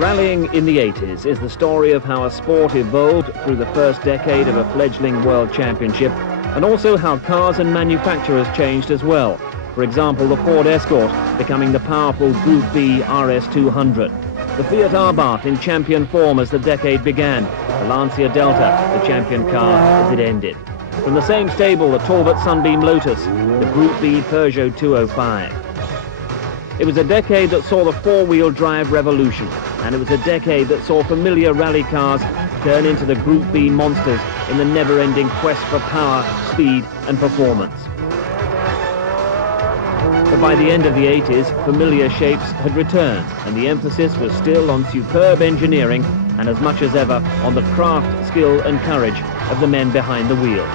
Rallying in the 80s is the story of how a sport evolved through the first decade of a fledgling world championship, and also how cars and manufacturers changed as well. For example, the Ford Escort becoming the powerful Group B RS200. The Fiat Abarth in champion form as the decade began. The Lancia Delta, the champion car, as it ended. From the same stable, the Talbot Sunbeam Lotus, the Group B Peugeot 205. It was a decade that saw the four-wheel drive revolution, and it was a decade that saw familiar rally cars turn into the Group B monsters in the never-ending quest for power, speed and performance. But by the end of the 80s, familiar shapes had returned, and the emphasis was still on superb engineering and as much as ever on the craft, skill and courage of the men behind the wheel.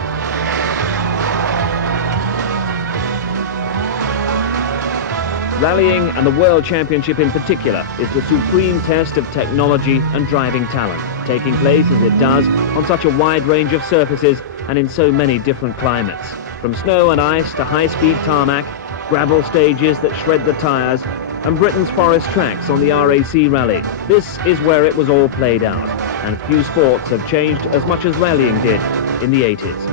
Rallying, and the World Championship in particular, is the supreme test of technology and driving talent, taking place as it does on such a wide range of surfaces and in so many different climates. From snow and ice to high-speed tarmac, gravel stages that shred the tyres, and Britain's forest tracks on the RAC Rally. This is where it was all played out, and few sports have changed as much as rallying did in the 80s.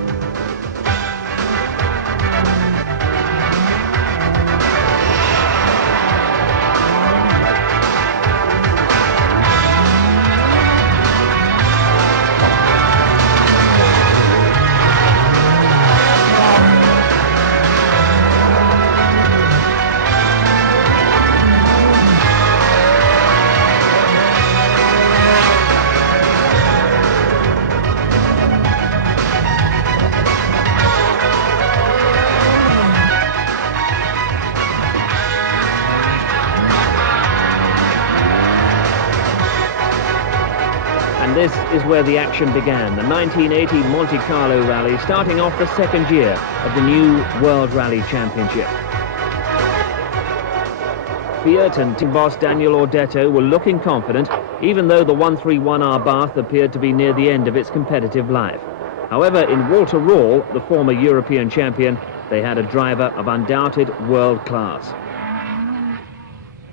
And this is where the action began, the 1980 Monte Carlo Rally, starting off the second year of the new World Rally Championship. Fiat and team boss Daniel Ordetto were looking confident, even though the 131R Bath appeared to be near the end of its competitive life. However, in Walter Röhrl, the former European champion, they had a driver of undoubted world class.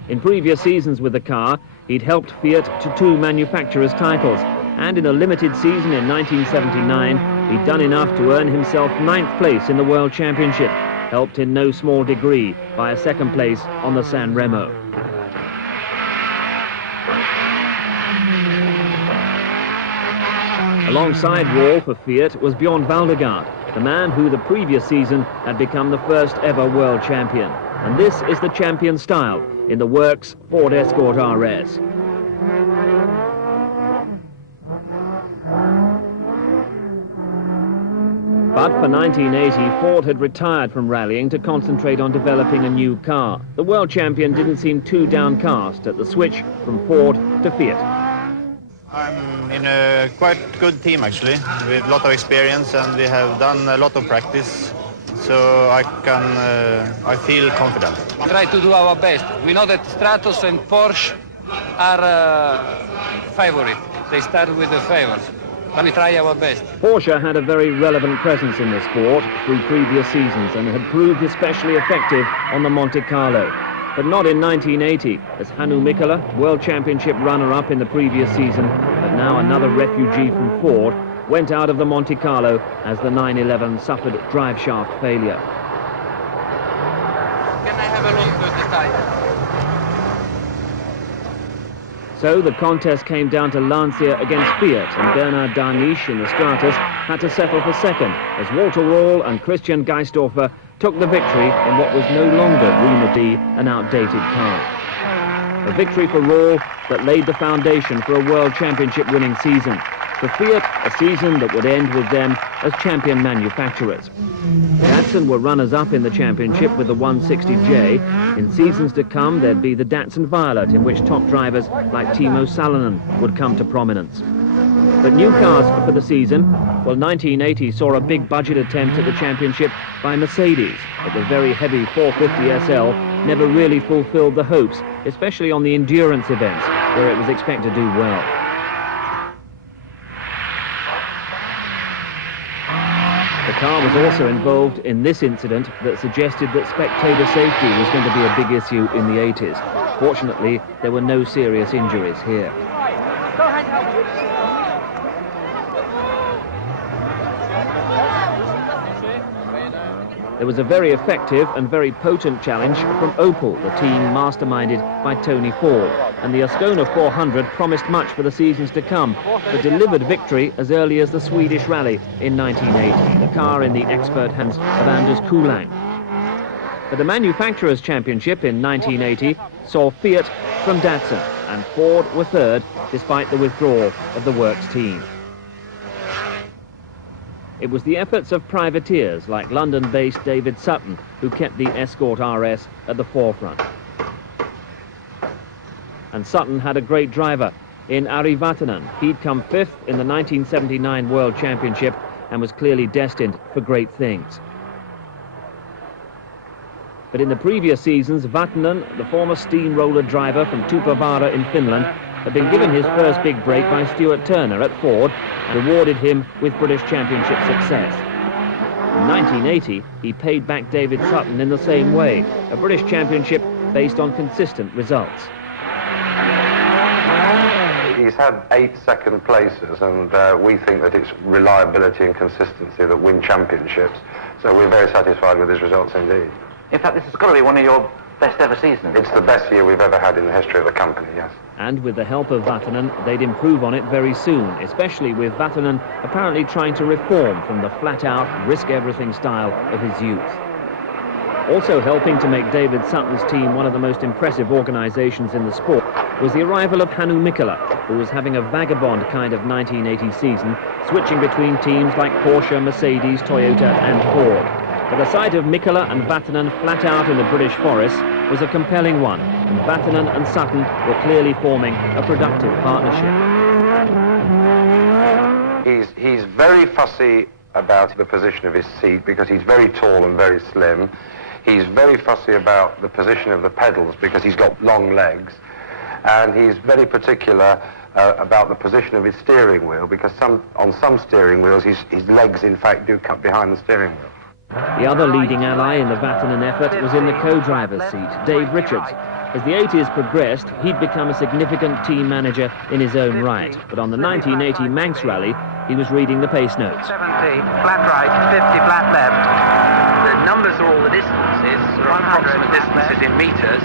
In previous seasons with the car, he'd helped Fiat to 2 manufacturers' titles, and in a limited season in 1979, he'd done enough to earn himself 9th place in the World Championship, helped in no small degree by a 2nd place on the San Remo. Alongside Röhrl for Fiat was Björn Waldegard, the man who the previous season had become the first ever world champion. And this is the champion style in the works Ford Escort RS. But for 1980, Ford had retired from rallying to concentrate on developing a new car. The world champion didn't seem too downcast at the switch from Ford to Fiat. I'm in a quite good team actually, with a lot of experience, and we have done a lot of practice. So I feel confident. We try to do our best. We know that Stratos and Porsche are favorite. They start with the favors, but we try our best. Porsche had a very relevant presence in the sport through previous seasons and had proved especially effective on the Monte Carlo. But not in 1980, as Hannu Mikkola, World Championship runner-up in the previous season, but now another refugee from Ford, went out of the Monte Carlo as the 911 suffered drive shaft failure. Can I have a look at the tire? So the contest came down to Lancia against Fiat, and Bernard Darniche in the Stratus had to settle for 2nd, as Walter Röhrl and Christian Geisdorfer took the victory in what was no longer Runa D, an outdated car. A victory for Röhrl that laid the foundation for a World Championship winning season. For Fiat, a season that would end with them as champion manufacturers. Datsun were runners-up in the championship with the 160J. In seasons to come, there'd be the Datsun Violet, in which top drivers like Timo Salonen would come to prominence. But new cars for the season, well, 1980 saw a big budget attempt at the championship by Mercedes, but the very heavy 450 SL never really fulfilled the hopes, especially on the endurance events, where it was expected to do well. The car was also involved in this incident that suggested that spectator safety was going to be a big issue in the 80s. Fortunately, there were no serious injuries here. There was a very effective and very potent challenge from Opel, the team masterminded by Tony Ford, and the Ascona 400 promised much for the seasons to come, but delivered victory as early as the Swedish Rally in 1980, the car in the expert hands of Anders Kulang. But the Manufacturers' Championship in 1980 saw Fiat from Datsun, and Ford were third despite the withdrawal of the Works team. It was the efforts of privateers like London-based David Sutton who kept the Escort RS at the forefront. And Sutton had a great driver in Ari Vatanen. He'd come fifth in the 1979 World Championship and was clearly destined for great things. But in the previous seasons, Vatanen, the former steamroller driver from Tupovara in Finland, had been given his first big break by Stuart Turner at Ford and awarded him with British Championship success. In 1980, he paid back David Sutton in the same way, a British Championship based on consistent results. He's had 8 second places, and we think that it's reliability and consistency that win championships, so we're very satisfied with his results indeed. In fact, this has got to be one of your best ever seasons. It's the best year we've ever had in the history of the company, yes. And with the help of Vatanen, they'd improve on it very soon, especially with Vatanen apparently trying to reform from the flat-out, risk-everything style of his youth. Also helping to make David Sutton's team one of the most impressive organisations in the sport was the arrival of Hannu Mikkola, who was having a vagabond kind of 1980 season, switching between teams like Porsche, Mercedes, Toyota and Ford. But the sight of Mikkola and Vatanen flat out in the British forest was a compelling one, and Vatanen and Sutton were clearly forming a productive partnership. He's very fussy about the position of his seat because he's very tall and very slim. He's very fussy about the position of the pedals because he's got long legs. And he's very particular about the position of his steering wheel because on some steering wheels his legs in fact do cut behind the steering wheel. The other leading ally in the Vatanen effort was in the co-driver's seat, Dave Richards. As the 80s progressed, he'd become a significant team manager in his own right. But on the 1980 Manx Rally, he was reading the pace notes. 70, flat right, 50, flat left. The numbers are all the distances, or approximate distances in metres,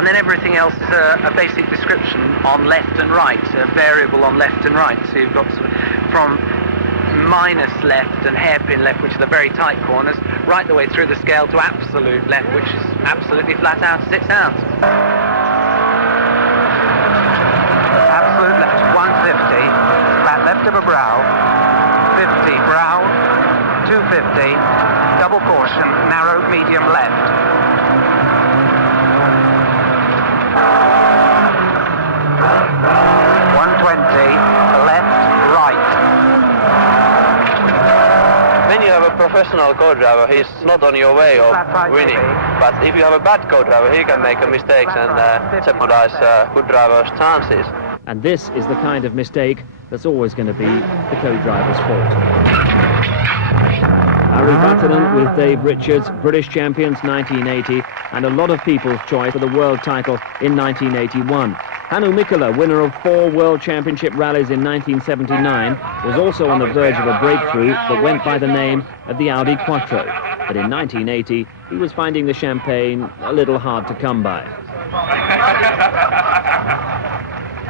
and then everything else is a basic description on left and right, a variable on left and right. So you've got sort of from minus left and hairpin left, which are the very tight corners, right the way through the scale to absolute left, which is absolutely flat out as it sounds. Absolute left, 150, flat left of a brow, 50 brow, 250, double caution, narrow medium left. 120, left, right. When you have a professional co-driver, he's not on your way of winning. But if you have a bad co-driver, he can make mistakes and jeopardize good drivers' chances. And this is the kind of mistake that's always going to be the co-driver's fault. Ari Vatanen with Dave Richards, British champions 1980, and a lot of people's choice for the world title in 1981. Hannu Mikkola, winner of 4 World Championship rallies in 1979, was also on the verge of a breakthrough that went by the name of the Audi Quattro. But in 1980, he was finding the champagne a little hard to come by.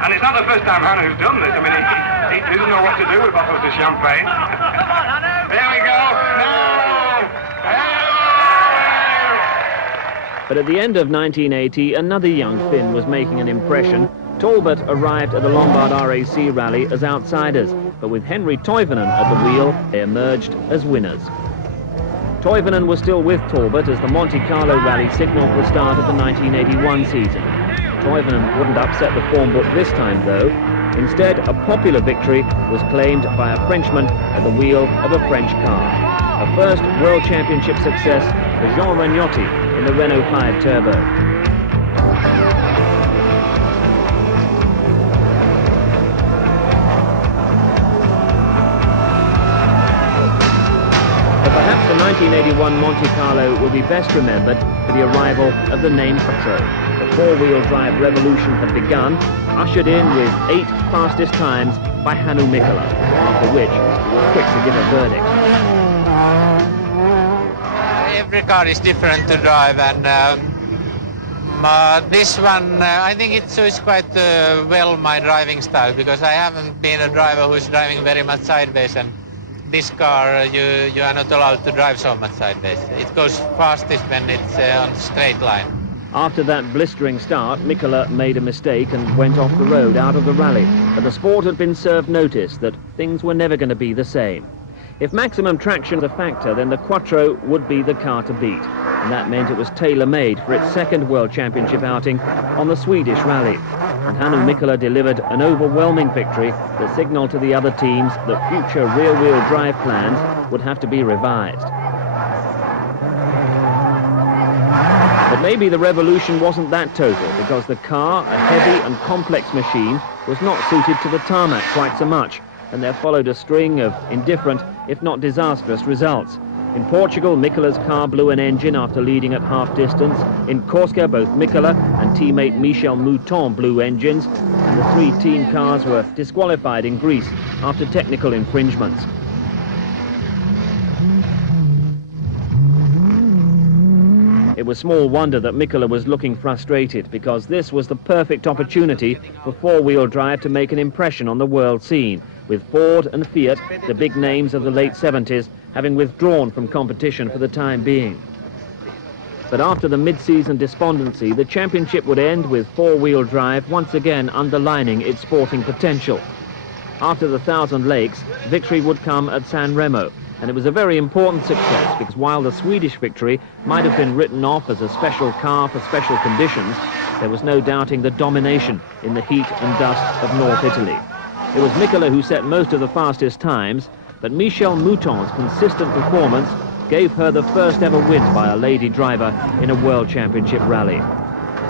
And it's not the first time Hannu's done this. I mean, he doesn't know what to do with bottles of champagne. Come on, Hannu! There we go! No! But at the end of 1980, another young Finn was making an impression. Talbot arrived at the Lombard RAC rally as outsiders, but with Henry Toivonen at the wheel, they emerged as winners. Toivonen was still with Talbot as the Monte Carlo rally signalled the start of the 1981 season. Toivonen wouldn't upset the form book this time, though. Instead, a popular victory was claimed by a Frenchman at the wheel of a French car. A first World Championship success for Jean Regnotti in the Renault 5 Turbo. But perhaps the 1981 Monte Carlo will be best remembered for the arrival of the name Quattro. four-wheel drive revolution had begun, ushered in with 8 fastest times by Hannu Mikkola, after which he was quick to give a verdict. Every car is different to drive, and this one, I think it suits quite well my driving style, because I haven't been a driver who's driving very much sideways, and this car you are not allowed to drive so much sideways. It goes fastest when it's on a straight line. After that blistering start, Mikkola made a mistake and went off the road out of the rally, but the sport had been served notice that things were never going to be the same. If maximum traction was a factor, then the Quattro would be the car to beat, and that meant it was tailor-made for its second World Championship outing on the Swedish rally. And Hannu Mikkola delivered an overwhelming victory that signalled to the other teams that future rear-wheel drive plans would have to be revised. But maybe the revolution wasn't that total, because the car, a heavy and complex machine, was not suited to the tarmac quite so much, and there followed a string of indifferent, if not disastrous, results. In Portugal, Mikkola's car blew an engine after leading at half distance. In Corsica, both Mikkola and teammate Michel Mouton blew engines, and the 3 team cars were disqualified in Greece after technical infringements. It was small wonder that Mikkola was looking frustrated, because this was the perfect opportunity for four-wheel drive to make an impression on the world scene, with Ford and Fiat, the big names of the late 70s, having withdrawn from competition for the time being. But after the mid-season despondency, the championship would end with four-wheel drive once again underlining its sporting potential. After the Thousand Lakes, victory would come at San Remo, and it was a very important success, because while the Swedish victory might have been written off as a special car for special conditions, there was no doubting the domination in the heat and dust of North Italy. It was Mikkola who set most of the fastest times, but Michel Mouton's consistent performance gave her the first ever win by a lady driver in a World Championship rally.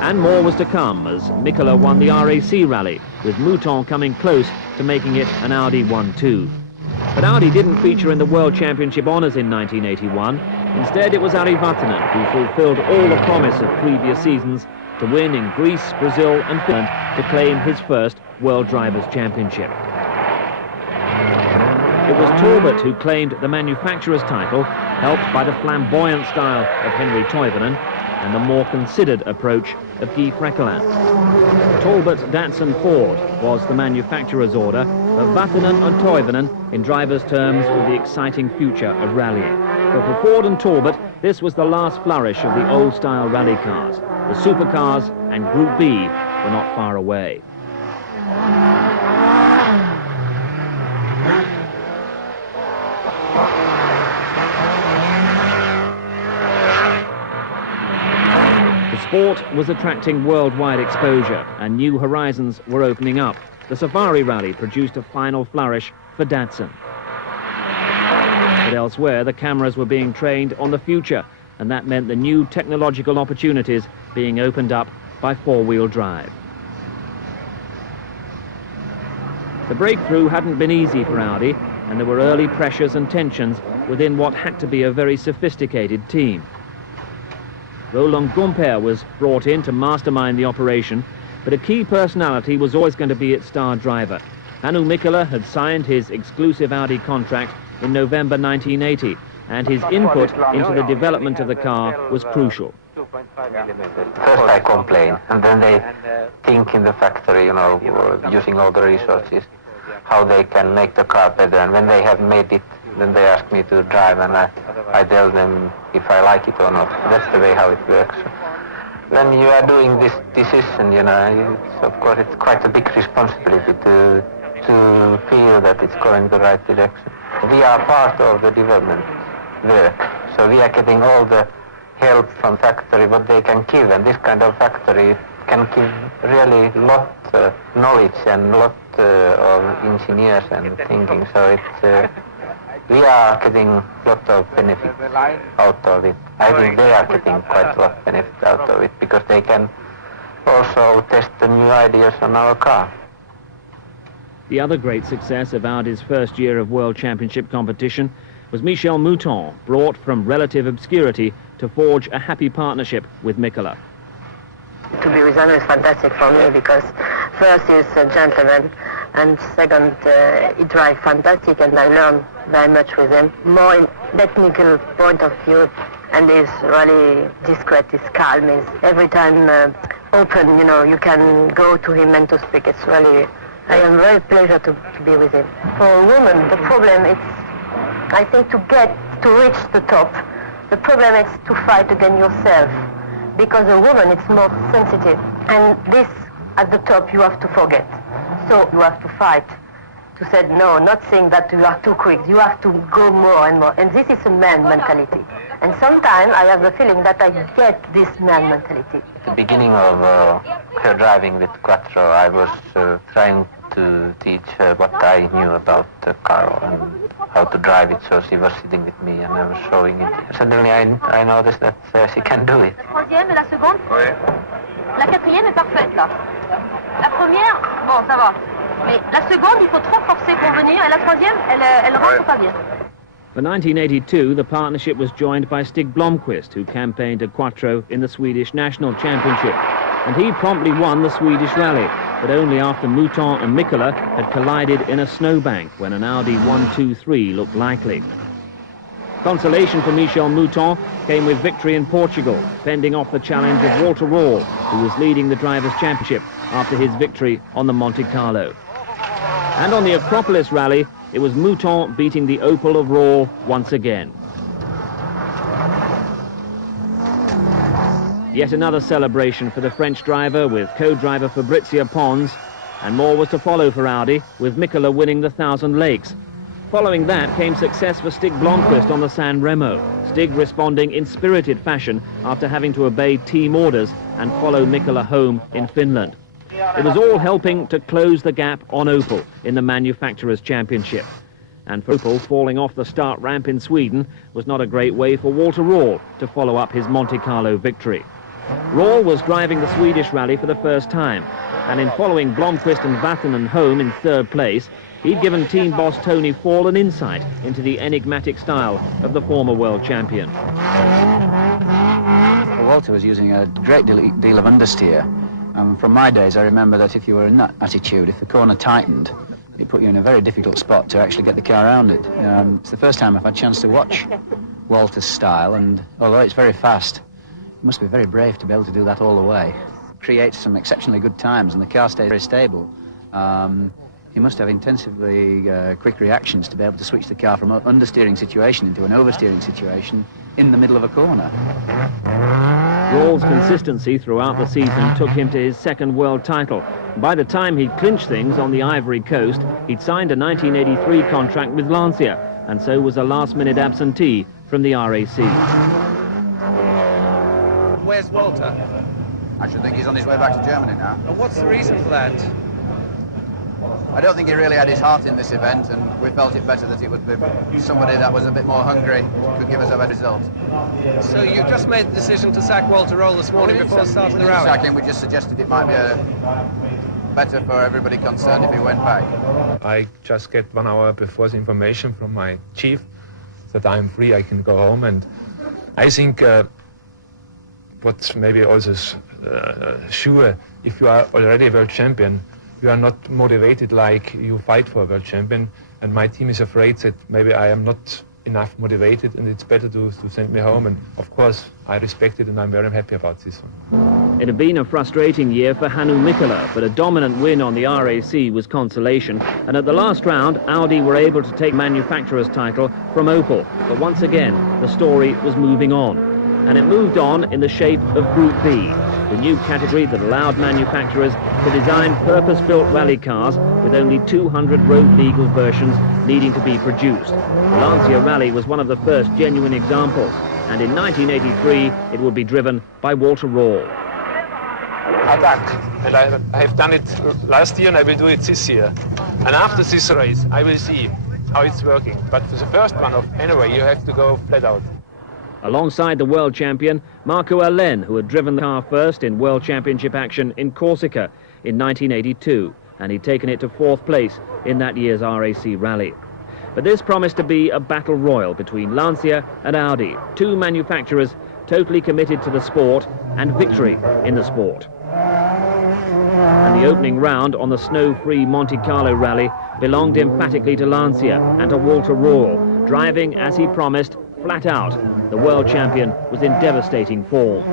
And more was to come, as Mikkola won the RAC rally, with Mouton coming close to making it an Audi 1-2. But Audi didn't feature in the World Championship honours in 1981. Instead, it was Ari Vatanen who fulfilled all the promise of previous seasons to win in Greece, Brazil and Finland to claim his first World Drivers' Championship. It was Talbot who claimed the manufacturer's title, helped by the flamboyant style of Henri Toivonen and the more considered approach of Guy Freckelin. Talbot Datsun Ford was the manufacturer's order, but Vatanen and Toivonen, in drivers' terms, were the exciting future of rallying. But for Ford and Talbot, this was the last flourish of the old-style rally cars. The supercars and Group B were not far away. The sport was attracting worldwide exposure, and new horizons were opening up. The Safari Rally produced a final flourish for Datsun. But elsewhere, the cameras were being trained on the future, and that meant the new technological opportunities being opened up by four-wheel drive. The breakthrough hadn't been easy for Audi, and there were early pressures and tensions within what had to be a very sophisticated team. Roland Gumpert was brought in to mastermind the operation, but a key personality was always going to be its star driver. Hannu Mikkola had signed his exclusive Audi contract in November 1980, and his input into the development of the car was crucial. First I complain, and then they think in the factory, using all the resources, how they can make the car better. And when they have made it, then they ask me to drive, and I tell them if I like it or not. That's the way how it works. When you are doing this decision, of course it's quite a big responsibility to feel that it's going the right direction. We are part of the development work, so we are getting all the help from factory what they can give, and this kind of factory can give really lot of knowledge and lot of engineers and thinking, so it's we are getting a lot of benefit out of it. I think they are getting quite a lot of benefit out of it, because they can also test the new ideas on our car. The other great success of Audi's first year of World Championship competition was Michel Mouton, brought from relative obscurity to forge a happy partnership with Mikkola. To be with Hannu is fantastic for me because first he's a gentleman and second he drives fantastic and I learn very much with him. More in technical point of view and he's really discreet, he's calm, he's every time open, you know, you can go to him and to speak. It's really, I am very pleased to be with him. For a woman, the problem is, I think, to reach the top, the problem is to fight against yourself. Because a woman is more sensitive. And this, at the top, you have to forget. So you have to fight. To say, no, not saying that you are too quick. You have to go more and more. And this is a man mentality. And sometimes I have the feeling that I get this man mentality. At the beginning of her driving with Quattro, I was trying to teach her what I knew about the car and how to drive it, so she was sitting with me and I was showing it. Suddenly I noticed that she can do it. La troisième et la seconde? Oui. La quatrième est parfaite là. La première, bon ça va. Mais la seconde, il faut trop forcer pour venir et la troisième, elle rentre pas bien. For 1982, the partnership was joined by Stig Blomqvist, who campaigned at Quattro in the Swedish National Championship. And he promptly won the Swedish rally, but only after Mouton and Mikkola had collided in a snowbank when an Audi 123 looked likely. Consolation for Michel Mouton came with victory in Portugal, fending off the challenge of Walter Rall, who was leading the Drivers' Championship after his victory on the Monte Carlo. And on the Acropolis rally, it was Mouton beating the Opel of Rall once again. Yet another celebration for the French driver with co-driver Fabrizio Pons, and more was to follow for Audi, with Mikkola winning the 1,000 Lakes. Following that came success for Stig Blomqvist on the San Remo, Stig responding in spirited fashion after having to obey team orders and follow Mikkola home in Finland. It was all helping to close the gap on Opel in the Manufacturers' Championship. And for Opel, falling off the start ramp in Sweden was not a great way for Walter Rall to follow up his Monte Carlo victory. Rall was driving the Swedish rally for the first time, and in following Blomqvist and Vatanen home in third place, he'd given team boss Tony Fall an insight into the enigmatic style of the former world champion. Walter was using a great deal of understeer. From my days, I remember that if you were in that attitude, if the corner tightened, it put you in a very difficult spot to actually get the car around it. It's the first time I've had a chance to watch Walter's style, and although it's very fast, it must be very brave to be able to do that all the way. Creates some exceptionally good times, and the car stays very stable. You must have intensively quick reactions to be able to switch the car from an understeering situation into an oversteering situation in the middle of a corner. Rall's consistency throughout the season took him to his second world title. By the time he'd clinched things on the Ivory Coast, he'd signed a 1983 contract with Lancia, and so was a last-minute absentee from the RAC. Where's Walter? I should think he's on his way back to Germany now. And what's the reason for that? I don't think he really had his heart in this event, and we felt it better that it would be somebody that was a bit more hungry, could give us a better result. So you just made the decision to sack Walter Rall this morning before starting the rally? Sack him, we just suggested it might be better for everybody concerned if he went back. I just get 1 hour before the information from my chief that I'm free, I can go home, and I think what's maybe also sure, if you are already a world champion, you are not motivated like you fight for a world champion, and my team is afraid that maybe I am not enough motivated and it's better to send me home, and of course I respect it and I'm very happy about this one. It had been a frustrating year for Hannu Mikkola, but a dominant win on the RAC was consolation, and at the last round Audi were able to take manufacturer's title from Opel. But once again the story was moving on, and it moved on in the shape of Group B, the new category that allowed manufacturers to design purpose-built rally cars with only 200 road-legal versions needing to be produced. The Lancia Rally was one of the first genuine examples, and in 1983 it would be driven by Walter Rall. And I have done it last year and I will do it this year. And after this race I will see how it's working. But for the first one anyway, you have to go flat out. Alongside the world champion, Marco Allen, who had driven the car first in World Championship action in Corsica in 1982, and he'd taken it to 4th place in that year's RAC rally. But this promised to be a battle royal between Lancia and Audi, two manufacturers totally committed to the sport and victory in the sport. The opening round on the snow-free Monte Carlo rally belonged emphatically to Lancia and to Walter Röhrl, driving, as he promised, flat out. The world champion was in devastating form.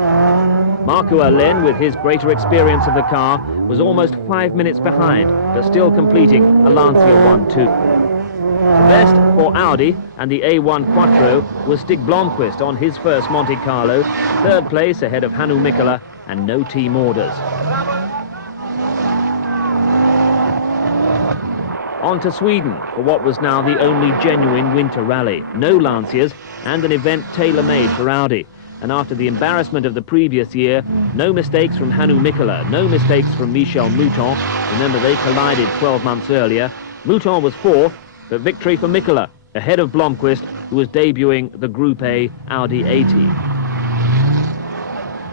Marco Alén, with his greater experience of the car, was almost 5 minutes behind, but still completing a Lancia 1-2. The best for Audi and the A1 Quattro was Stig Blomqvist on his first Monte Carlo, third place ahead of Hannu Mikkola, and no team orders. On to Sweden for what was now the only genuine winter rally. No Lancias and an event tailor-made for Audi. And after the embarrassment of the previous year, no mistakes from Hannu Mikkola, no mistakes from Michel Mouton. Remember, they collided 12 months earlier. Mouton was fourth, but victory for Mikkola, ahead of Blomqvist, who was debuting the Group A Audi 80.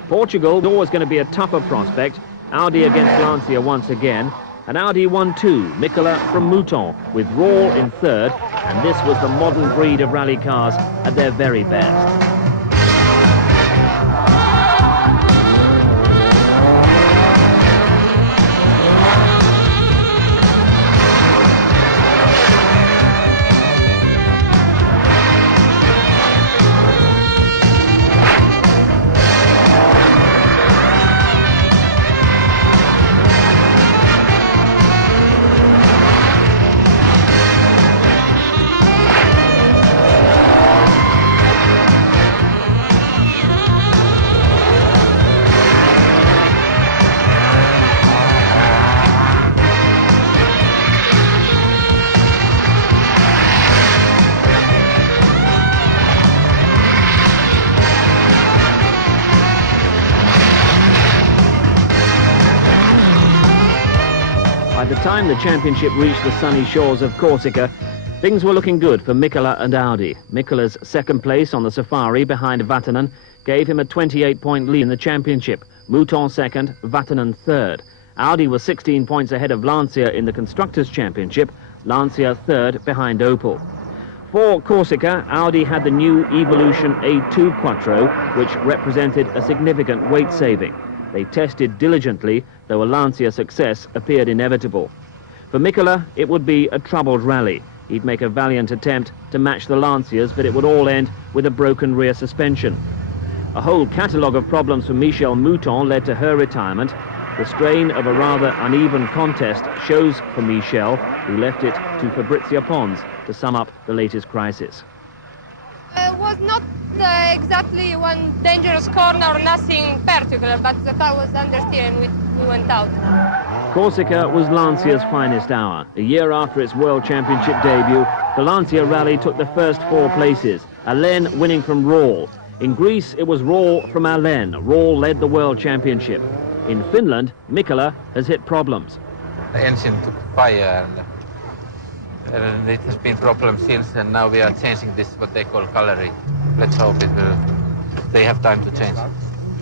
Portugal was always going to be a tougher prospect. Audi against Lancia once again. And Audi 1-2, Mikkola from Mouton, with Röhrl in third, and this was the modern breed of rally cars at their very best. By the time the championship reached the sunny shores of Corsica, things were looking good for Mikkola and Audi. Mikkola's second place on the Safari behind Vatanen gave him a 28-point lead in the championship. Mouton second, Vatanen third. Audi was 16 points ahead of Lancia in the Constructors' Championship, Lancia third behind Opel. For Corsica, Audi had the new Evolution A2 Quattro, which represented a significant weight saving. They tested diligently, though a Lancia success appeared inevitable. For Mikkola, it would be a troubled rally. He'd make a valiant attempt to match the Lancias, but it would all end with a broken rear suspension. A whole catalogue of problems for Michel Mouton led to her retirement. The strain of a rather uneven contest shows for Michel, who left it to Fabrizio Pons to sum up the latest crisis. It was not exactly one dangerous corner, nothing particular, but the car was understeer and we went out. Corsica was Lancia's finest hour. A year after its World Championship debut, the Lancia rally took the first 4 places, Alén winning from Röhrl. In Greece, it was Röhrl from Alén. Röhrl led the World Championship. In Finland, Mikkola has hit problems. The engine took fire and it has been problems since, and now we are changing this, what they call gallery. Let's hope they have time to change.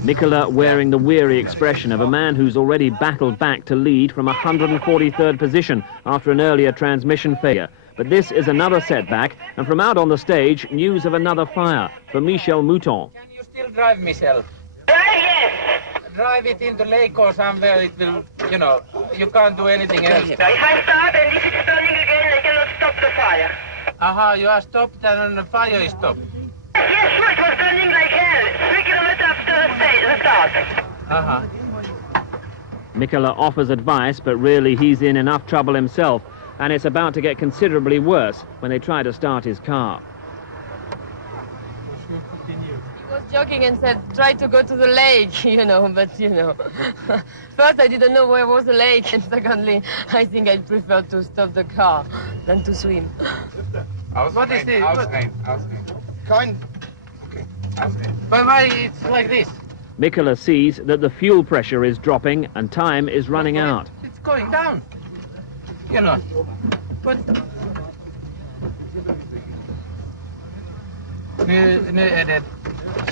Mikkola wearing the weary expression of a man who's already battled back to lead from 143rd position after an earlier transmission failure. But this is another setback, and from out on the stage, news of another fire for Michel Mouton. Can you still drive, Michel? Yes. Drive it into lake or somewhere, it will, you know, you can't do anything else. If I start and if it's turning again, I cannot stop the fire. Aha, you are stopped and the fire is stopped. Yes, sure, it was turning like hell, 3 kilometers after the start. Aha. Mikkola offers advice, but really he's in enough trouble himself, and it's about to get considerably worse when they try to start his car. He was joking and said, try to go to the lake, but First, I didn't know where was the lake, and secondly, I think I'd prefer to stop the car than to swim. What is this? Kind. Okay. But why it's like this? Mikkola sees that the fuel pressure is dropping and time is running out. It's going down. But... Nu är det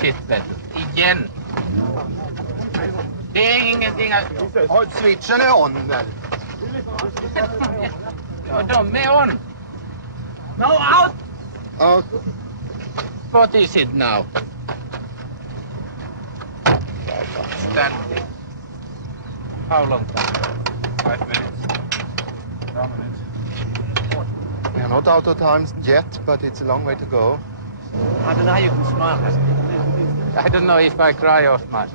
kittet. Igen. Det är ingenting att... Har switchen är on där. Ja, de är on. No, out! Out. What is it now? Standing. How long time? 5 minutes. We are not out of time yet, but it's a long way to go. I don't know how you can smile. I don't know if I cry or smile.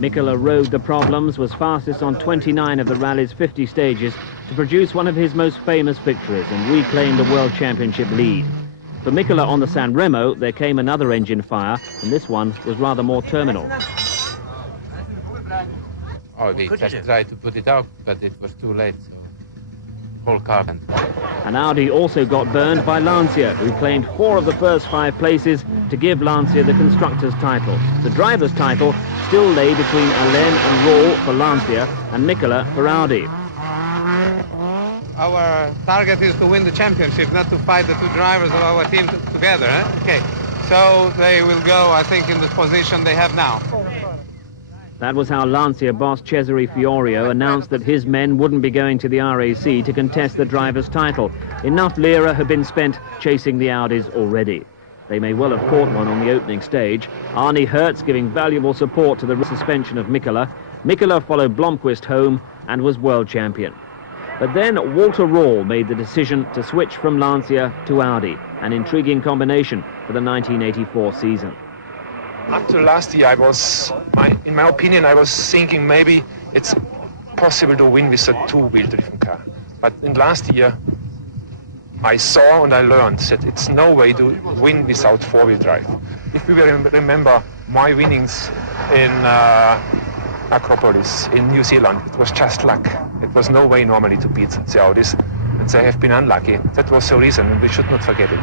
Mikola rode the problems, was fastest on 29 of the rally's 50 stages to produce one of his most famous victories and reclaim the World Championship lead. For Mikola on the San Remo, there came another engine fire, and this one was rather more terminal. Oh, we just tried to put it out, but it was too late, so whole car went. And Audi also got burned by Lancia, who claimed 4 of the first 5 places to give Lancia the constructors' title. The driver's title still lay between Alain and Roll for Lancia and Mikola for Audi. Our target is to win the championship, not to fight the 2 drivers of our team together. Okay, so they will go, I think, in the position they have now. That was how Lancia boss Cesare Fiorio announced that his men wouldn't be going to the RAC to contest the driver's title. Enough lira had been spent chasing the Audis already. They may well have caught one on the opening stage. Arne Hertz giving valuable support to the suspension of Mikola. Mikola followed Blomqvist home and was world champion. But then Walter Rall made the decision to switch from Lancia to Audi, an intriguing combination for the 1984 season. After last year, in my opinion, I was thinking maybe it's possible to win with a 2-wheel driven car. But in last year, I saw and I learned that it's no way to win without 4-wheel drive. If we remember my winnings in Acropolis in New Zealand, it was just luck. It was no way normally to beat the Audis, and they have been unlucky. That was the reason, and we should not forget it.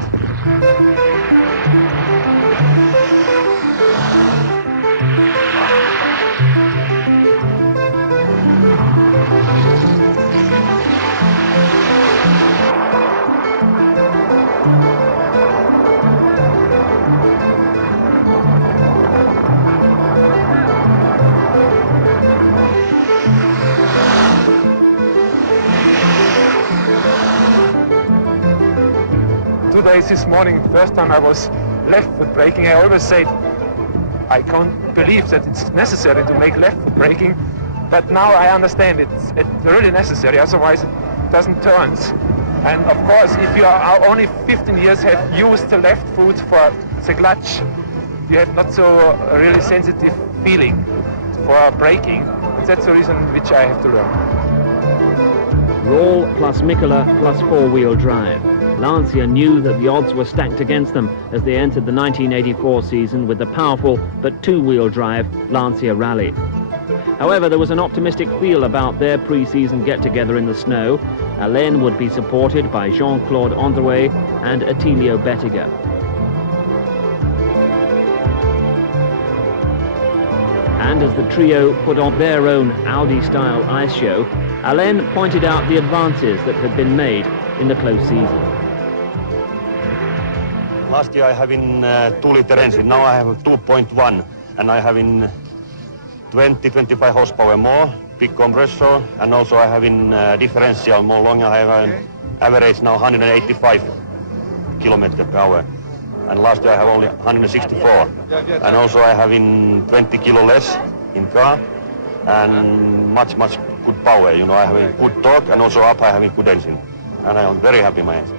This morning, first time I was left foot braking, I always said, I can't believe that it's necessary to make left foot braking, but now I understand it's really necessary, otherwise it doesn't turn. And of course, if you are only 15 years have used the left foot for the clutch, you have not so really sensitive feeling for braking. That's the reason which I have to learn. Rall plus Mikola plus 4-wheel drive. Lancia knew that the odds were stacked against them as they entered the 1984 season with the powerful but 2-wheel drive Lancia Rally. However, there was an optimistic feel about their pre-season get-together in the snow. Alain would be supported by Jean-Claude Androuet and Attilio Bettiger. And as the trio put on their own Audi-style ice show, Alain pointed out the advances that had been made in the close season. Last year I have in 2-liter engine, now I have 2.1, and I have in 20-25 horsepower more, big compressor, and also I have in differential more longer. I have an average now 185 kilometers per hour, and last year I have only 164. And also I have in 20 kilo less in car, and much good power. You know, I have a good torque, and also up I have a good engine, and I am very happy with my engine.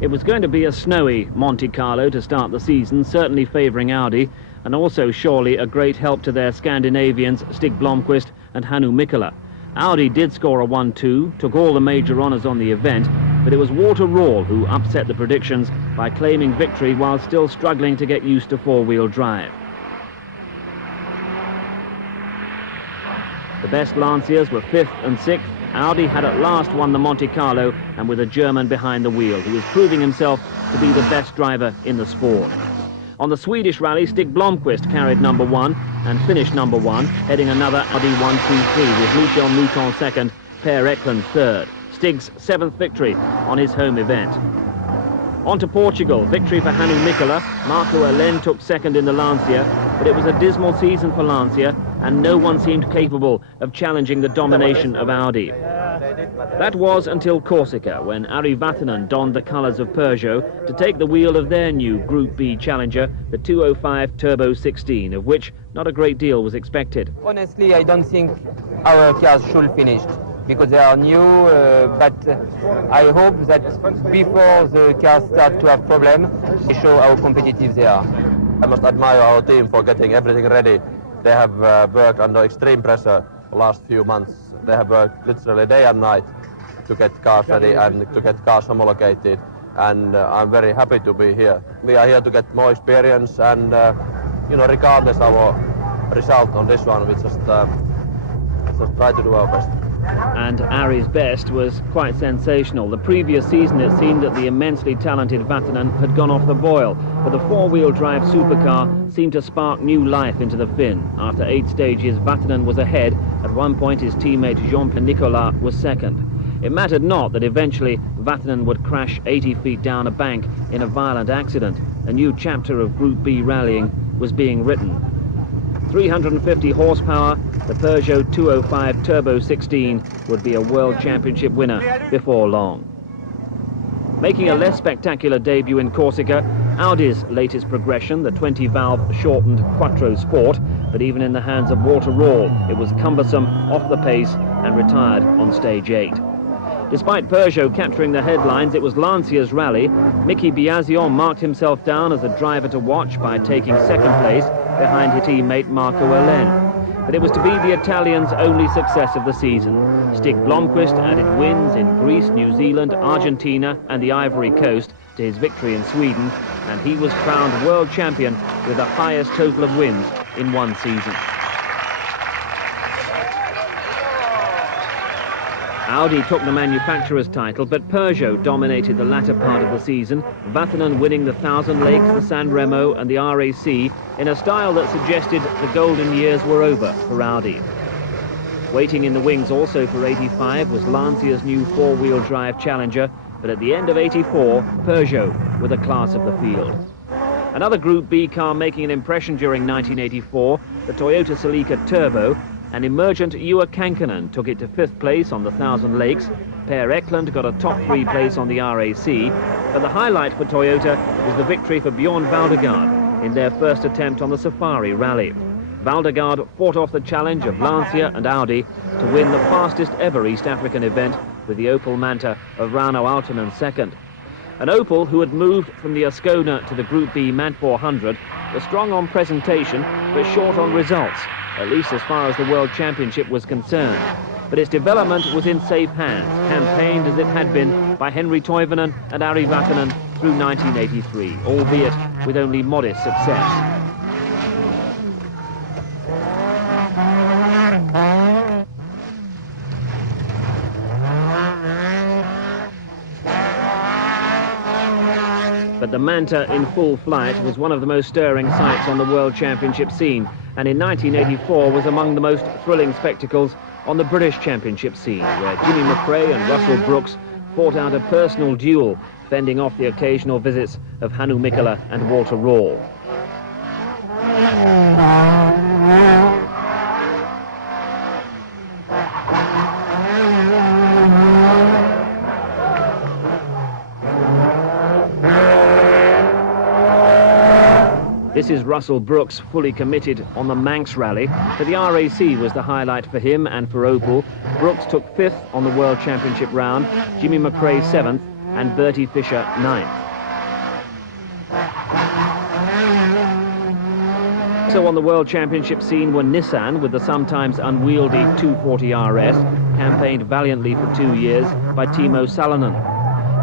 It was going to be a snowy Monte Carlo to start the season, certainly favouring Audi, and also surely a great help to their Scandinavians Stig Blomqvist and Hannu Mikola. Audi did score a 1-2, took all the major honours on the event, but it was Walter Rall who upset the predictions by claiming victory while still struggling to get used to 4-wheel drive. The best Lanciers were 5th and 6th. Audi had at last won the Monte Carlo, and with a German behind the wheel, he was proving himself to be the best driver in the sport. On the Swedish rally, Stig Blomqvist carried number 1 and finished number 1, heading another Audi 1-2-3 with Michel Mouton second, Per Eklund third. Stig's 7th victory on his home event. On to Portugal, victory for Hannu Mikkola. Marco Alen took second in the Lancia, but it was a dismal season for Lancia, and no one seemed capable of challenging the domination of Audi. That was until Corsica, when Ari Vatanen donned the colours of Peugeot to take the wheel of their new Group B challenger, the 205 Turbo 16, of which not a great deal was expected. Honestly, I don't think our cars should finish, because they are new, but I hope that before the cars start to have problems, they show how competitive they are. I must admire our team for getting everything ready. They have worked under extreme pressure the last few months. They have worked literally day and night to get cars ready and to get cars homologated, and I'm very happy to be here. We are here to get more experience, and regardless of our result on this one, we just try to do our best. And Ari's best was quite sensational. The previous season it seemed that the immensely talented Vatanen had gone off the boil, but the four-wheel drive supercar seemed to spark new life into the Finn. After 8 stages, Vatanen was ahead. At one point his teammate Jean-Pierre Nicolas was second. It mattered not that eventually Vatanen would crash 80 feet down a bank in a violent accident. A new chapter of Group B rallying was being written. 350 horsepower, the Peugeot 205 Turbo 16 would be a World Championship winner before long. Making a less spectacular debut in Corsica, Audi's latest progression, the 20-valve shortened Quattro Sport, but even in the hands of Walter Rall, it was cumbersome, off the pace, and retired on stage 8. Despite Peugeot capturing the headlines, it was Lancia's rally. Mickey Biasion marked himself down as a driver to watch by taking second place behind his teammate Marco Alen. But it was to be the Italians' only success of the season. Stig Blomqvist added wins in Greece, New Zealand, Argentina and the Ivory Coast to his victory in Sweden, and he was crowned world champion with the highest total of wins in one season. Audi took the manufacturer's title, but Peugeot dominated the latter part of the season, Vatanen winning the Thousand Lakes, the San Remo and the RAC in a style that suggested the golden years were over for Audi. Waiting in the wings also for 85 was Lancia's new four-wheel drive challenger, but at the end of 84, Peugeot were the class of the field. Another Group B car making an impression during 1984, the Toyota Celica Turbo, and emergent Juha Kankkunen took it to 5th place on the Thousand Lakes. Per Eklund got a top 3 place on the RAC, but the highlight for Toyota was the victory for Bjorn Valdegaard in their first attempt on the Safari Rally. Valdegaard fought off the challenge of Lancia and Audi to win the fastest ever East African event with the Opel Manta of Rauno Aaltonen second. An Opel who had moved from the Ascona to the Group B Man 400 was strong on presentation but short on results, at least as far as the World Championship was concerned. But its development was in safe hands, campaigned as it had been by Henri Toivonen and Ari Vatanen through 1983, albeit with only modest success. But the Manta in full flight was one of the most stirring sights on the World Championship scene, and in 1984 was among the most thrilling spectacles on the British Championship scene, where Jimmy McRae and Russell Brooks fought out a personal duel, fending off the occasional visits of Hannu Mikkola and Walter Rall. This is Russell Brooks, fully committed on the Manx Rally, but the RAC was the highlight for him and for Opel. Brooks took 5th on the World Championship round, Jimmy McRae 7th, and Bertie Fisher 9th. So on the World Championship scene were Nissan with the sometimes unwieldy 240 RS, campaigned valiantly for 2 years by Timo Salonen.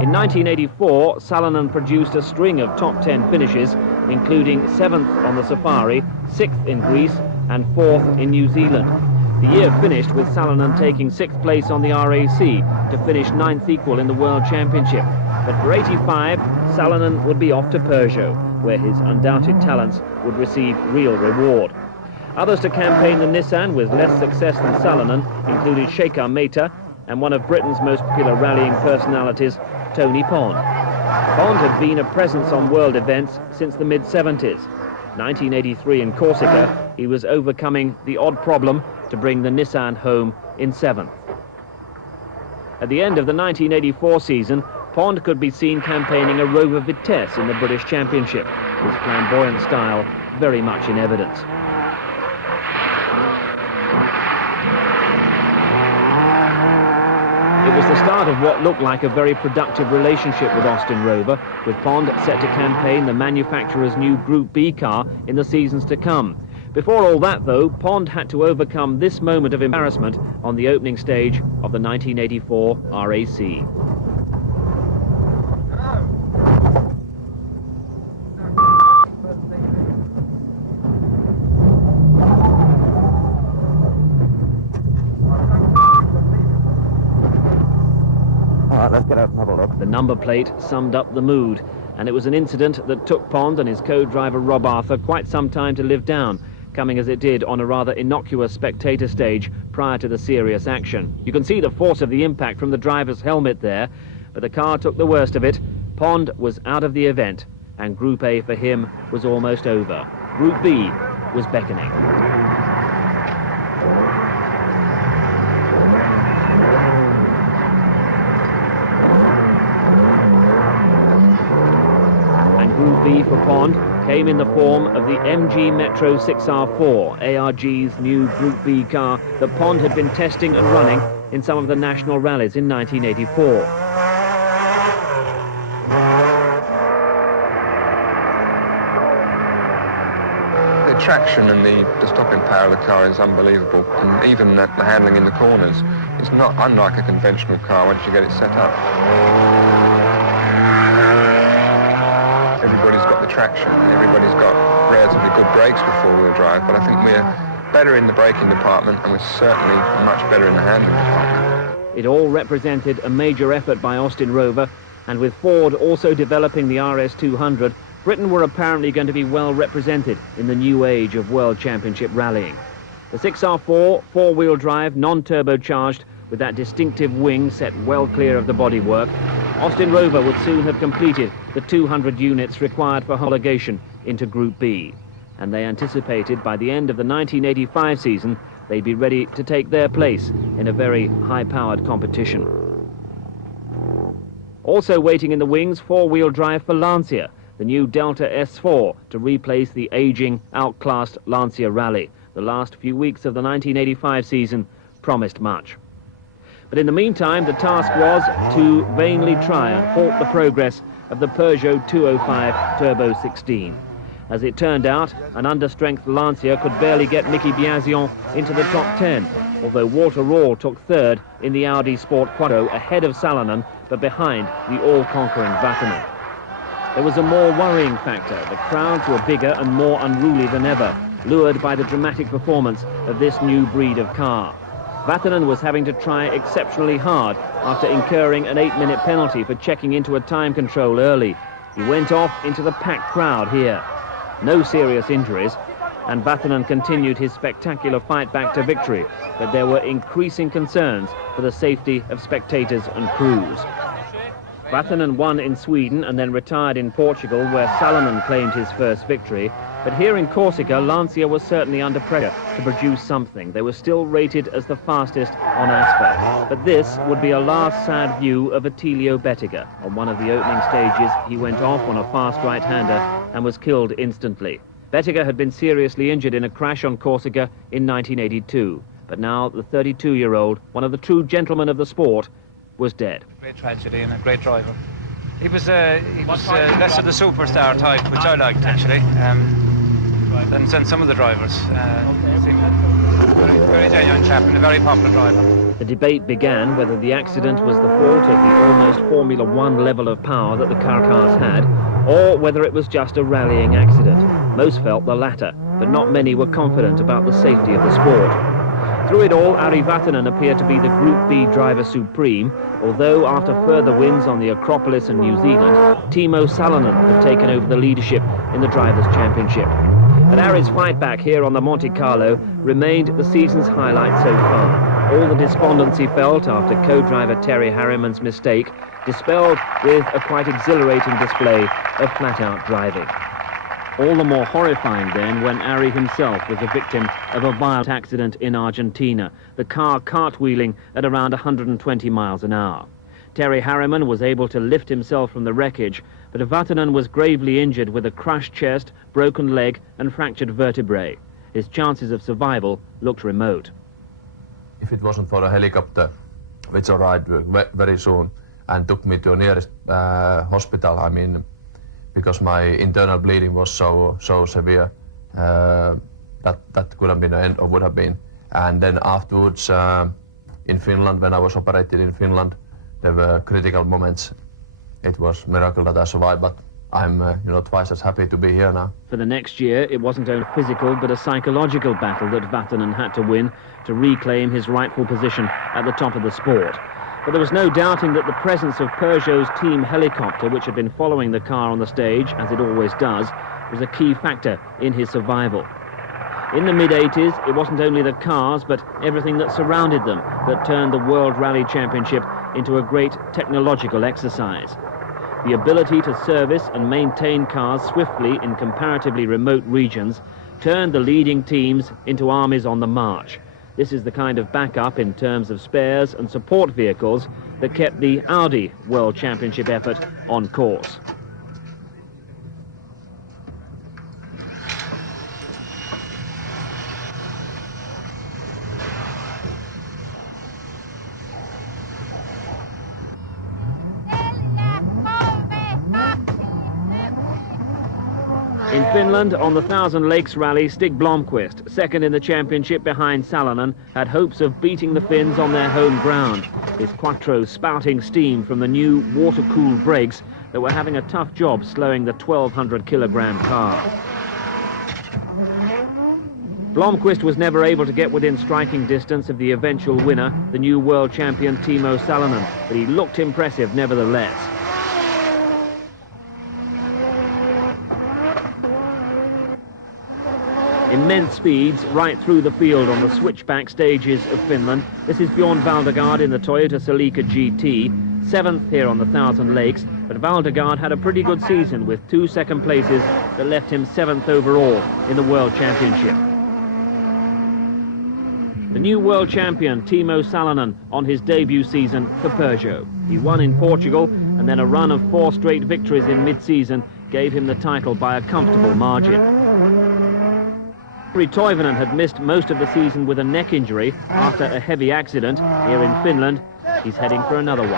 In 1984, Salonen produced a string of top 10 finishes, including 7th on the Safari, 6th in Greece and 4th in New Zealand. The year finished with Salonen taking 6th place on the RAC to finish 9th equal in the World Championship. But for 85, Salonen would be off to Peugeot, where his undoubted talents would receive real reward. Others to campaign the Nissan with less success than Salonen included Shekhar Mehta and one of Britain's most popular rallying personalities, Tony Pond. Pond had been a presence on world events since the mid-70s. 1983 in Corsica, he was overcoming the odd problem to bring the Nissan home in 7th. At the end of the 1984 season, Pond could be seen campaigning a Rover Vitesse in the British Championship, his flamboyant style very much in evidence. It was the start of what looked like a very productive relationship with Austin Rover, with Pond set to campaign the manufacturer's new Group B car in the seasons to come. Before all that, though, Pond had to overcome this moment of embarrassment on the opening stage of the 1984 RAC. Let's get out and have a look. The number plate summed up the mood, and it was an incident that took Pond and his co-driver Rob Arthur quite some time to live down, coming as it did on a rather innocuous spectator stage prior to the serious action. You can see the force of the impact from the driver's helmet there, but the car took the worst of it. Pond was out of the event, and Group A for him was almost over. Group B was beckoning. Group B for Pond came in the form of the MG Metro 6R4, ARG's new Group B car that Pond had been testing and running in some of the national rallies in 1984. The traction and the stopping power of the car is unbelievable, and even the handling in the corners is not unlike a conventional car once you get it set up. Everybody's got the traction, everybody's got relatively good brakes for four-wheel drive, but I think we're better in the braking department, and we're certainly much better in the handling department. It all represented a major effort by Austin Rover, and with Ford also developing the RS200, Britain were apparently going to be well represented in the new age of World Championship rallying. The 6R4, four-wheel drive, non-turbocharged, with that distinctive wing set well clear of the bodywork, Austin Rover would soon have completed the 200 units required for homologation into Group B, and they anticipated by the end of the 1985 season they'd be ready to take their place in a very high-powered competition. Also waiting in the wings, four-wheel drive for Lancia, the new Delta S4 to replace the aging, outclassed Lancia Rally. The last few weeks of the 1985 season promised much. But in the meantime, the task was to vainly try and halt the progress of the Peugeot 205 Turbo 16. As it turned out, an understrength Lancia could barely get Mickey Biasion into the top 10, although Walter Röhrl took third in the Audi Sport Quattro ahead of Salonen, but behind the all-conquering Vatanen. There was a more worrying factor. The crowds were bigger and more unruly than ever, lured by the dramatic performance of this new breed of car. Vatanen was having to try exceptionally hard after incurring an 8-minute penalty for checking into a time control early. He went off into the packed crowd here. No serious injuries, and Vatanen continued his spectacular fight back to victory, but there were increasing concerns for the safety of spectators and crews. Vatanen won in Sweden and then retired in Portugal, where Salonen claimed his first victory. But here in Corsica, Lancia was certainly under pressure to produce something. They were still rated as the fastest on asphalt. But this would be a last sad view of Attilio Bettiger. On one of the opening stages, he went off on a fast right-hander and was killed instantly. Bettiger had been seriously injured in a crash on Corsica in 1982. But now the 32-year-old, one of the true gentlemen of the sport, was dead. Great tragedy and a great driver. He was less of the superstar type, which I liked actually, than some of the drivers. Seemed very genuine chap and a very popular driver. The debate began whether the accident was the fault of the almost Formula One level of power that the cars had, or whether it was just a rallying accident. Most felt the latter, but not many were confident about the safety of the sport. Through it all, Ari Vatanen appeared to be the Group B driver supreme, although after further wins on the Acropolis and New Zealand, Timo Salonen had taken over the leadership in the Drivers' Championship. But Ari's fight back here on the Monte Carlo remained the season's highlight so far. All the despondency felt after co-driver Terry Harriman's mistake dispelled with a quite exhilarating display of flat-out driving. All the more horrifying then when Ari himself was the victim of a violent accident in Argentina, the car cartwheeling at around 120 miles an hour. Terry Harriman was able to lift himself from the wreckage, but Vatanen was gravely injured with a crushed chest, broken leg and fractured vertebrae. His chances of survival looked remote. If it wasn't for a helicopter, which arrived very soon and took me to a nearest hospital, I mean, because my internal bleeding was so severe, that could have been the end, or would have been. And then afterwards, in Finland, when I was operated in Finland, there were critical moments. It was a miracle that I survived, but I'm twice as happy to be here now. For the next year, it wasn't only a physical but a psychological battle that Vatanen had to win to reclaim his rightful position at the top of the sport. But there was no doubting that the presence of Peugeot's team helicopter, which had been following the car on the stage, as it always does, was a key factor in his survival. In the mid-80s, it wasn't only the cars, but everything that surrounded them that turned the World Rally Championship into a great technological exercise. The ability to service and maintain cars swiftly in comparatively remote regions turned the leading teams into armies on the march. This is the kind of backup in terms of spares and support vehicles that kept the Audi World Championship effort on course. In Finland, on the Thousand Lakes Rally, Stig Blomqvist, second in the championship behind Salonen, had hopes of beating the Finns on their home ground. His Quattro spouting steam from the new water-cooled brakes that were having a tough job slowing the 1,200-kilogram car. Blomqvist was never able to get within striking distance of the eventual winner, the new world champion Timo Salonen, but he looked impressive nevertheless. Immense speeds right through the field on the switchback stages of Finland. This is Bjorn Valdegaard in the Toyota Celica GT, 7th here on the Thousand Lakes, but Valdegaard had a pretty good season with 2 second places that left him 7th overall in the World Championship. The new world champion, Timo Salonen, on his debut season for Peugeot. He won in Portugal, and then a run of 4 straight victories in mid-season gave him the title by a comfortable margin. Toivonen had missed most of the season with a neck injury after a heavy accident here in Finland. He's heading for another one.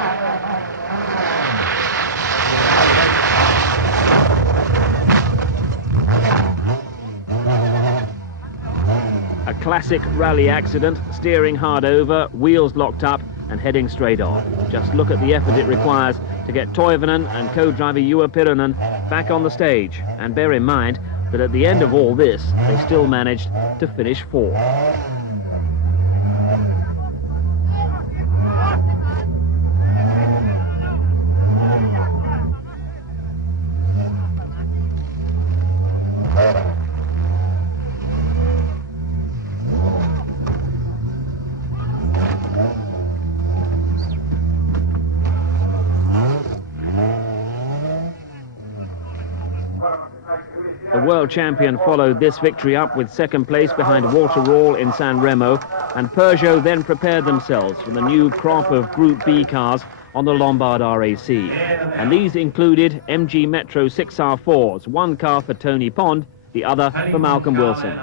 A classic rally accident, steering hard over, wheels locked up and heading straight on. Just look at the effort it requires to get Toivonen and co-driver Juha Pirinen back on the stage. And bear in mind that at the end of all this, they still managed to finish 4th. The world champion followed this victory up with 2nd place behind Walter Rall in San Remo, and Peugeot then prepared themselves for the new crop of Group B cars on the Lombard RAC. And these included MG Metro 6R4s, one car for Tony Pond, the other for Malcolm Wilson.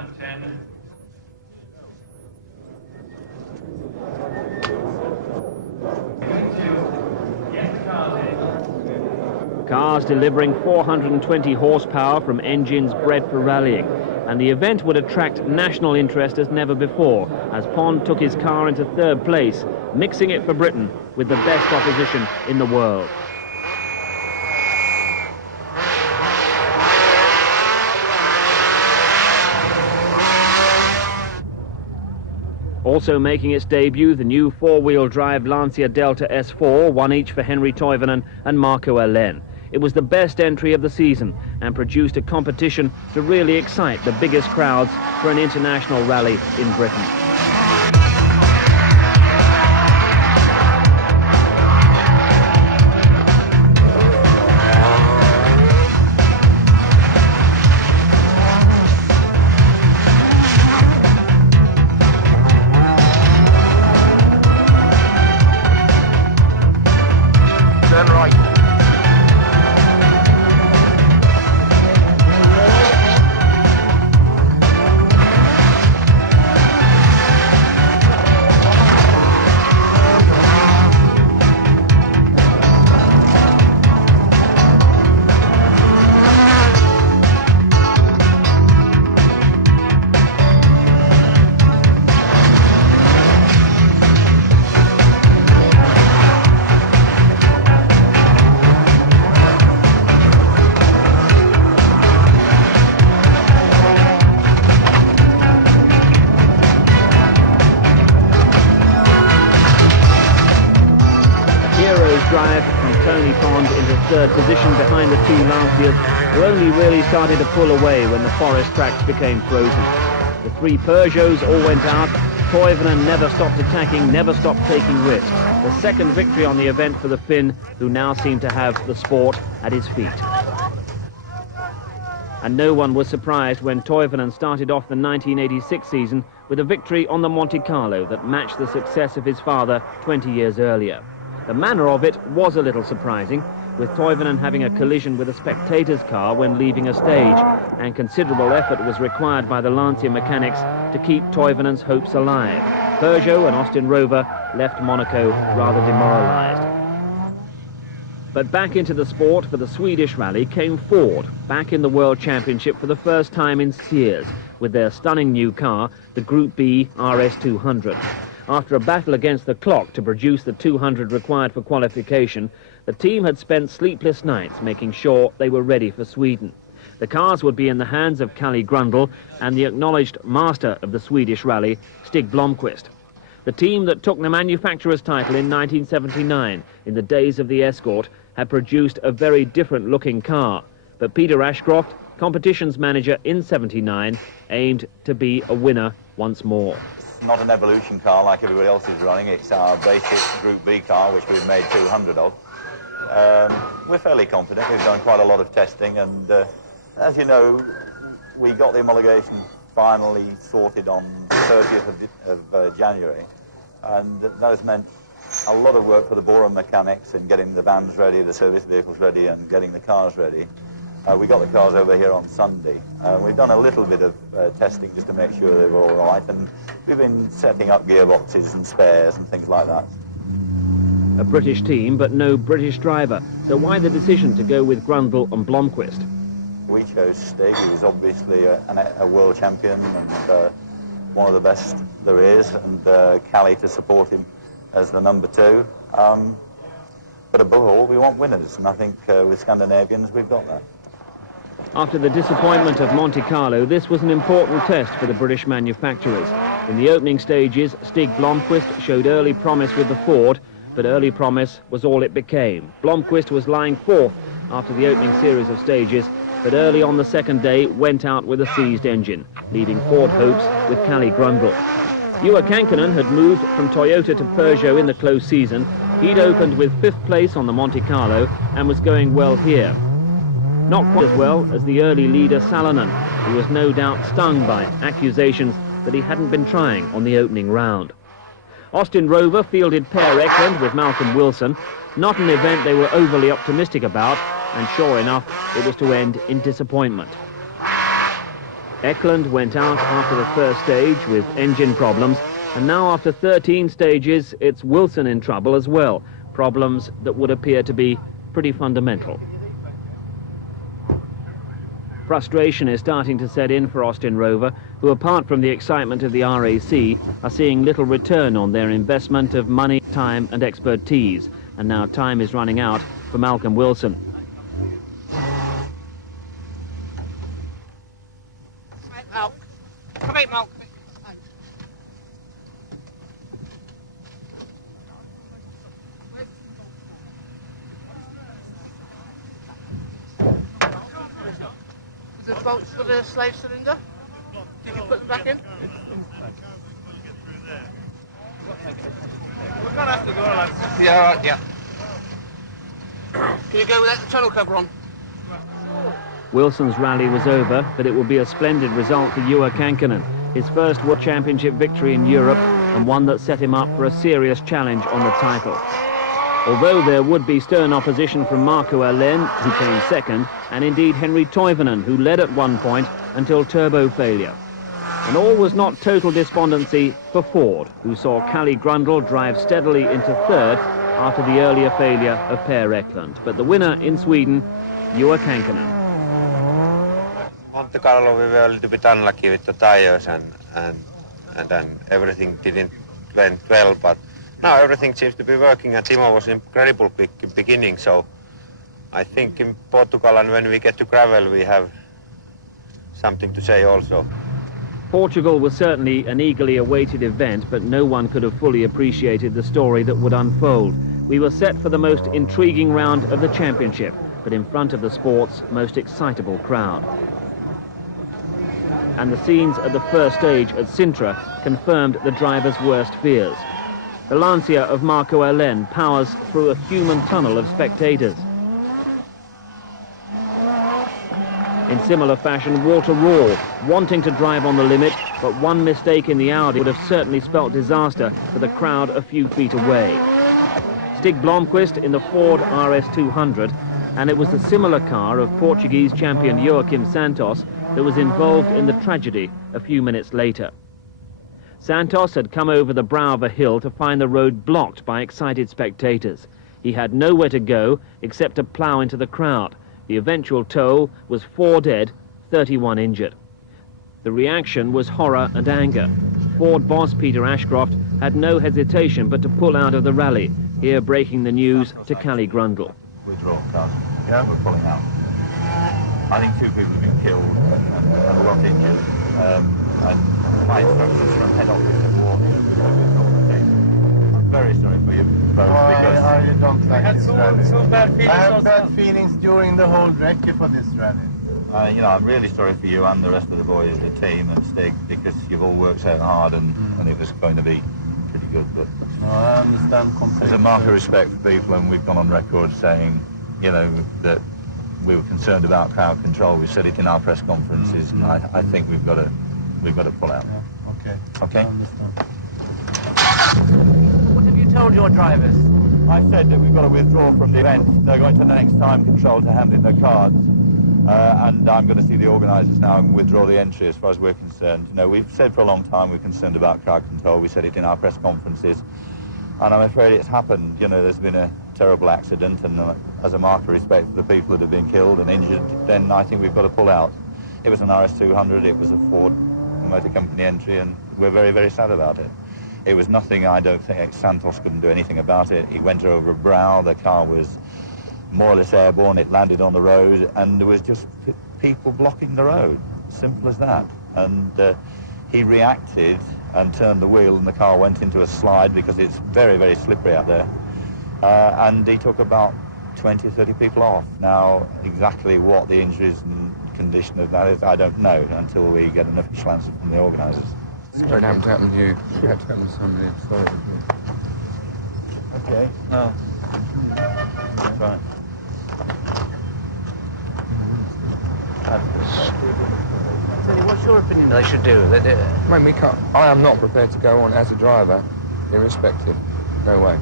Cars delivering 420 horsepower from engines bred for rallying. And the event would attract national interest as never before, as Pond took his car into 3rd place, mixing it for Britain with the best opposition in the world. Also making its debut, the new four-wheel drive Lancia Delta S4, one each for Henri Toivonen and Marco Alén. It was the best entry of the season and produced a competition to really excite the biggest crowds for an international rally in Britain. Turn right. Drive from Tony Pond into third position behind the two Lancias were only really starting to pull away when the forest tracks became frozen. The three Peugeots all went out. Toivonen never stopped attacking, never stopped taking risks. The second victory on the event for the Finn, who now seemed to have the sport at his feet. And no one was surprised when Toivonen started off the 1986 season with a victory on the Monte Carlo that matched the success of his father 20 years earlier. The manner of it was a little surprising, with Toivonen having a collision with a spectator's car when leaving a stage, and considerable effort was required by the Lancia mechanics to keep Toivonen's hopes alive. Peugeot and Austin Rover left Monaco rather demoralised. But back into the sport for the Swedish rally came Ford, back in the World Championship for the first time in years, with their stunning new car, the Group B RS200. After a battle against the clock to produce the 200 required for qualification, the team had spent sleepless nights making sure they were ready for Sweden. The cars would be in the hands of Kalle Grundle and the acknowledged master of the Swedish rally, Stig Blomqvist. The team that took the manufacturer's title in 1979, in the days of the Escort, had produced a very different-looking car. But Peter Ashcroft, competitions manager in '79, aimed to be a winner once more. Not an evolution car like everybody else is running. It's our basic Group B car, which we've made 200 of. We're fairly confident. We've done quite a lot of testing, and as you know, we got the homologation finally sorted on the 30th of January, and that has meant a lot of work for the Borum mechanics in getting the vans ready, the service vehicles ready, and getting the cars ready. We got the cars over here on Sunday. We've done a little bit of testing just to make sure they were all right, and we've been setting up gearboxes and spares and things like that. A British team, but no British driver. So why the decision to go with Grundle and Blomqvist? We chose Stig. He was obviously a world champion and one of the best there is, and Kalle to support him as the number two. But above all, we want winners, and I think with Scandinavians, we've got that. After the disappointment of Monte Carlo, this was an important test for the British manufacturers. In the opening stages, Stig Blomqvist showed early promise with the Ford, but early promise was all it became. Blomqvist was lying fourth after the opening series of stages, but early on the second day went out with a seized engine, leaving Ford hopes with Kalle Grundle. Juha Kankkunen had moved from Toyota to Peugeot in the close season. He'd opened with 5th place on the Monte Carlo and was going well here. Not quite as well as the early leader Salonen, who was no doubt stung by accusations that he hadn't been trying on the opening round. Austin Rover fielded Per Eklund with Malcolm Wilson, not an event they were overly optimistic about, and sure enough, it was to end in disappointment. Eklund went out after the first stage with engine problems, and now after 13 stages, it's Wilson in trouble as well, problems that would appear to be pretty fundamental. Frustration is starting to set in for Austin Rover, who apart from the excitement of the RAC, are seeing little return on their investment of money, time and expertise. And now time is running out for Malcolm Wilson. Come here, Malcolm. bolts for the slave cylinder? Did you put them back in? We're going to have to go, lads. Yeah, right, yeah. Can you go without the tunnel cover on? Wilson's rally was over, but it will be a splendid result for Juha Kankkunen, his first World Championship victory in Europe and one that set him up for a serious challenge on the title. Although there would be stern opposition from Marco Alén, who came second, and indeed Henri Toivonen, who led at one point until turbo failure. And all was not total despondency for Ford, who saw Kalle Grundle drive steadily into third after the earlier failure of Per Eklund. But the winner in Sweden, Juha Kankkunen. Monte Carlo, we were a little bit unlucky with the tires and then everything went well, but now everything seems to be working and Timo was incredible quick in the beginning, so I think in Portugal and when we get to gravel we have something to say also. Portugal was certainly an eagerly awaited event, but no one could have fully appreciated the story that would unfold. We were set for the most intriguing round of the championship, but in front of the sport's most excitable crowd. And the scenes at the first stage at Sintra confirmed the driver's worst fears. The Lancia of Marco Alén powers through a human tunnel of spectators. In similar fashion, Walter Röhrl, wanting to drive on the limit, but one mistake in the Audi would have certainly spelt disaster for the crowd a few feet away. Stig Blomqvist in the Ford RS200, and it was the similar car of Portuguese champion Joaquim Santos that was involved in the tragedy a few minutes later. Santos had come over the brow of a hill to find the road blocked by excited spectators. He had nowhere to go except to plough into the crowd. The eventual toll was 4 dead, 31 injured. The reaction was horror and anger. Ford boss Peter Ashcroft had no hesitation but to pull out of the rally, here breaking the news to Kalle Grundle. Withdraw, cars. Yeah, we're pulling out. I think 2 people have been killed and a lot injured. And my instructions from head office have warned me that I'm very sorry for you both because you don't like this rally. So bad feelings. I have bad feelings during the whole recce for this rally. I'm really sorry for you and the rest of the boys, the team and Stig, because you've all worked so hard and it was going to be pretty good. But I understand completely. As a mark of respect for people, and we've gone on record saying, that we were concerned about crowd control. We said it in our press conferences, and I think we've got to pull out. Yeah, okay. Okay. I understand. What have you told your drivers? I said that we've got to withdraw from the event. They're going to the next time control to hand in their cards. And I'm going to see the organisers now and withdraw the entry as far as we're concerned. We've said for a long time we're concerned about crowd control. We said it in our press conferences. And I'm afraid it's happened. There's been a terrible accident, and as a mark of respect for the people that have been killed and injured, then I think we've got to pull out. It was an RS200, it was a Ford Motor Company entry, and we're very, very sad about it. It was nothing, I don't think, Santos couldn't do anything about it. He went over a brow, the car was more or less airborne, it landed on the road, and there was just people blocking the road, simple as that. And he reacted and turned the wheel, and the car went into a slide because it's very, very slippery out there. And he took about 20 or 30 people off. Now, exactly what the injuries and condition of that is, I don't know until we get an official answer from the organisers. Sorry, it happened to happen to you. It had to happen to somebody. I'm sorry. Okay. No. That's right. What's your opinion they should do? Mate, we can't. I am not prepared to go on as a driver, irrespective. No way.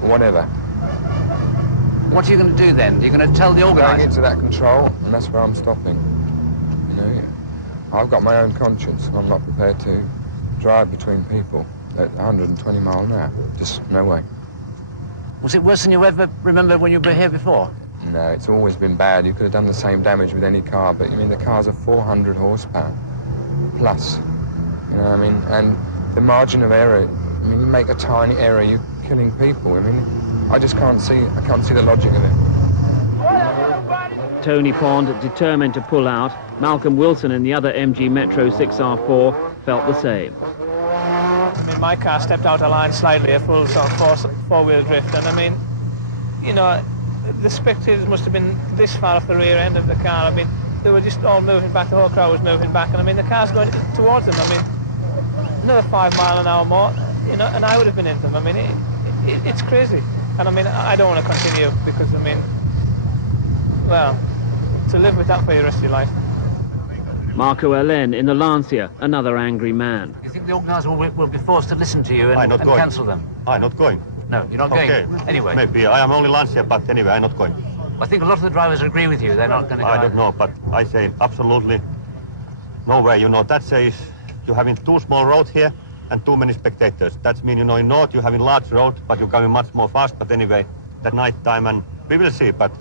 Whatever. What are you going to do then? You're going to tell the Going organisers? into that control, and that's where I'm stopping. I've got my own conscience. I'm not prepared to drive between people at 120 mile an hour. Just no way. Was it worse than you ever remember when you were here before? No, it's always been bad. You could have done the same damage with any car, but the cars are 400 horsepower plus. And the margin of error. You make a tiny error, you're killing people. I just can't see the logic of it. Tony Pond determined to pull out. Malcolm Wilson in the other MG Metro 6R4 felt the same. My car stepped out of line slightly, a full sort of four-wheel drift, and the spectators must have been this far off the rear end of the car. they were just all moving back. The whole crowd was moving back, and I mean the car's going towards them. I mean another 5 mile an hour more, you know, and I would have been in them. I mean it's crazy, and I mean I don't want to continue because I mean, well, to live with that for the rest of your life. Marco Elen in the Lancia, another angry man. You think the organisers will be forced to listen to you and cancel them? I'm not going. No, you're not going. Anyway. Maybe I am only Lancia, but anyway, I'm not going. I think a lot of the drivers agree with you. They're not going to go. I don't know, but I say absolutely no way. You know, that says you're having too small road here and too many spectators. That means, you know, in north you're having large road, but you're coming much more fast. But anyway, at night time, and we will see. But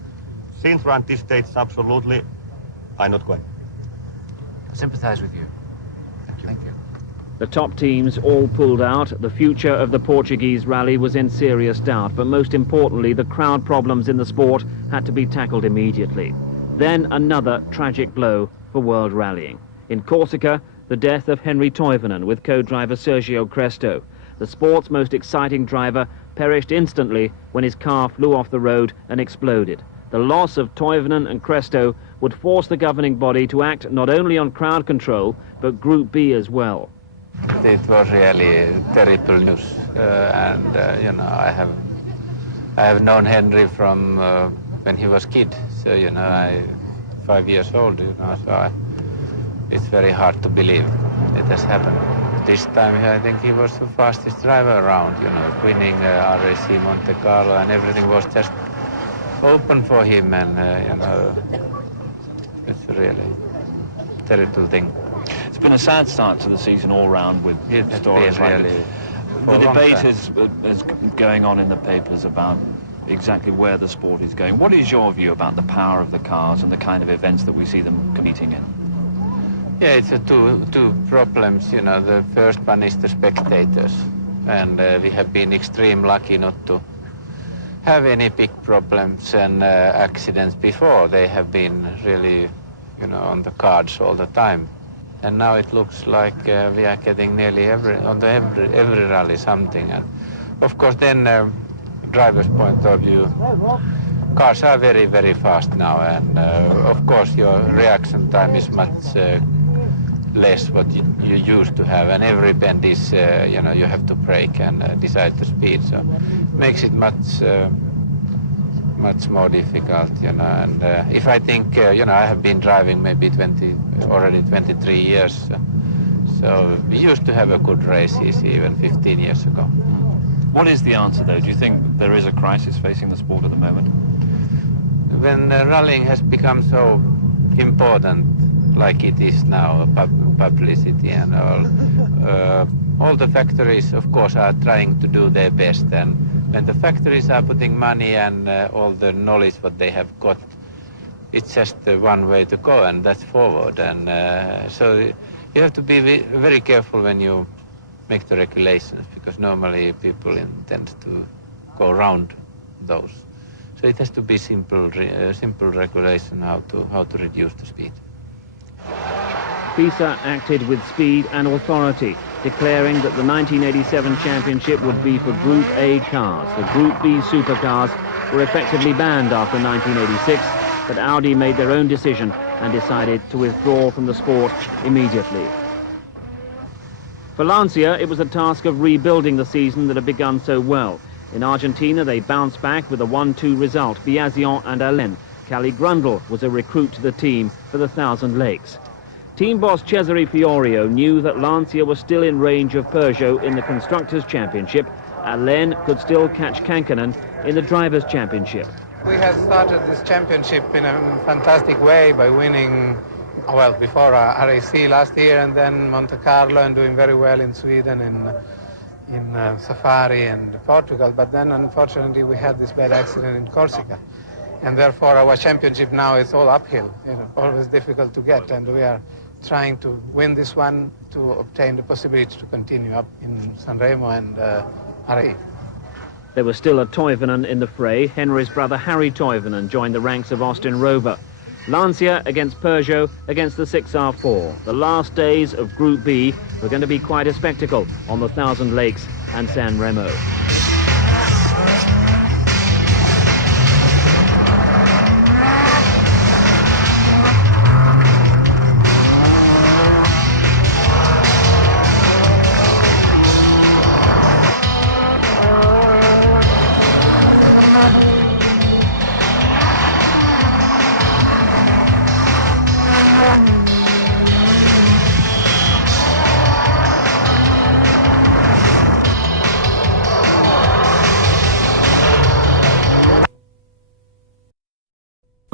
since around this stage, absolutely, I'm not going. I sympathise with you. Thank you. The top teams all pulled out. The future of the Portuguese rally was in serious doubt, but most importantly, the crowd problems in the sport had to be tackled immediately. Then another tragic blow for world rallying. In Corsica, the death of Henri Toivonen with co-driver Sergio Cresto. The sport's most exciting driver perished instantly when his car flew off the road and exploded. The loss of Toivonen and Cresto would force the governing body to act not only on crowd control, but Group B as well. It was really terrible news, you know, I have known Henry from when he was kid. So you know, 5 years old. You know, so it's very hard to believe it has happened. This time, I think he was the fastest driver around. You know, winning RAC Monte Carlo, and everything was just open for him, and you know, it's a really terrible thing. It's been a sad start to the season all round with stories like really the debate is going on in the papers about exactly where the sport is going. What is your view about the power of the cars and the kind of events that we see them competing in? Yeah, it's two problems. You know, the first one is the spectators, and we have been extremely lucky not to have any big problems and accidents before. They have been really, you know, on the cards all the time. And now it looks like we are getting nearly every rally something. And of course, then driver's point of view, cars are very, very fast now. And of course, your reaction time is much less what you used to have. And every bend is, you know, you have to brake and decide the speed. So it makes it much more difficult, you know. And if I think, you know, I have been driving maybe already 23 years, so we used to have a good races even 15 years ago. What is the answer, though? Do you think there is a crisis facing the sport at the moment? When rallying has become so important, like it is now, publicity and all the factories, of course, are trying to do their best. And when the factories are putting money and all the knowledge what they have got, it's just one way to go, and that's forward. And so you have to be very careful when you make the regulations, because normally people tend to go around those. So it has to be simple regulation how to reduce the speed. FISA acted with speed and authority, declaring that the 1987 championship would be for Group A cars. The Group B supercars were effectively banned after 1986, but Audi made their own decision and decided to withdraw from the sport immediately. For Lancia, it was a task of rebuilding the season that had begun so well. In Argentina, they bounced back with a 1-2 result, Biasion and Allen. Cali Grundle was a recruit to the team for the Thousand Lakes. Team boss Cesare Fiorio knew that Lancia was still in range of Peugeot in the Constructors' Championship. Allen could still catch Kankkunen in the Drivers' Championship. We have started this championship in a fantastic way by winning, well, before RAC last year, and then Monte Carlo, and doing very well in Sweden, in Safari and Portugal. But then, unfortunately, we had this bad accident in Corsica. And therefore, our championship now is all uphill, you know, always difficult to get. And we are trying to win this one to obtain the possibility to continue up in Sanremo and RAC. There was still a Toivonen in the fray. Henry's brother Harry Toivonen joined the ranks of Austin Rover. Lancia against Peugeot against the 6R4. The last days of Group B were going to be quite a spectacle on the Thousand Lakes and San Remo.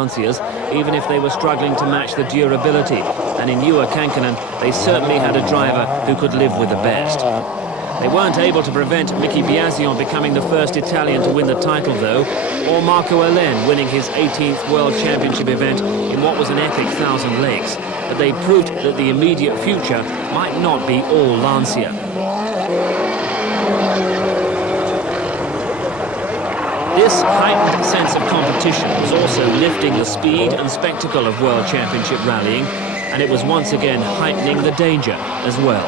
Lanciers, even if they were struggling to match the durability. And in Juha Kankkunen, they certainly had a driver who could live with the best. They weren't able to prevent Miki Biasion becoming the first Italian to win the title, though, or Marco Alén winning his 18th World Championship event in what was an epic 1,000 lakes. But they proved that the immediate future might not be all Lancia. This heightened sense of competition was also lifting the speed and spectacle of World Championship rallying, and it was once again heightening the danger as well.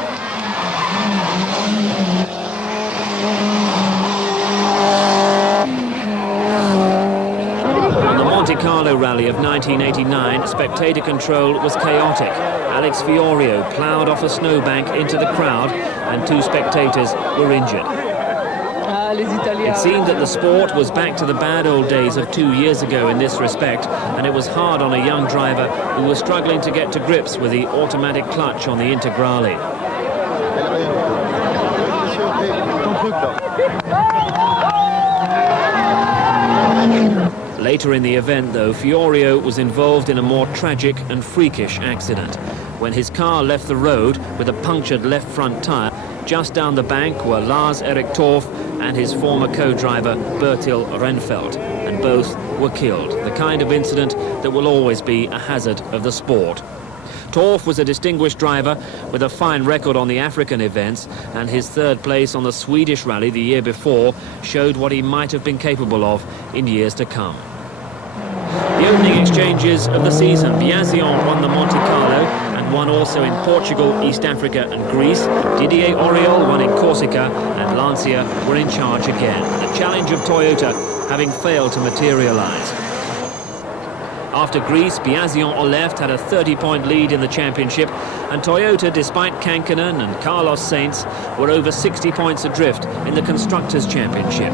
On the Monte Carlo rally of 1989, spectator control was chaotic. Alex Fiorio ploughed off a snowbank into the crowd, and 2 spectators were injured. It seemed that the sport was back to the bad old days of 2 years ago in this respect, and it was hard on a young driver who was struggling to get to grips with the automatic clutch on the Integrale. Later in the event, though, Fiorio was involved in a more tragic and freakish accident. When his car left the road with a punctured left front tyre, just down the bank were Lars-Erik Torff and his former co-driver Bertil Rennfeldt, and both were killed, the kind of incident that will always be a hazard of the sport. Torff was a distinguished driver with a fine record on the African events, and his 3rd place on the Swedish rally the year before showed what he might have been capable of in years to come. The opening exchanges of the season, Biasion won the Monte Carlo and won also in Portugal, East Africa and Greece. Didier Auriol won in Corsica, and Lancia were in charge again. The challenge of Toyota having failed to materialise. After Greece, Biasion on left had a 30-point lead in the championship, and Toyota, despite Kankkunen and Carlos Sainz, were over 60 points adrift in the Constructors' Championship.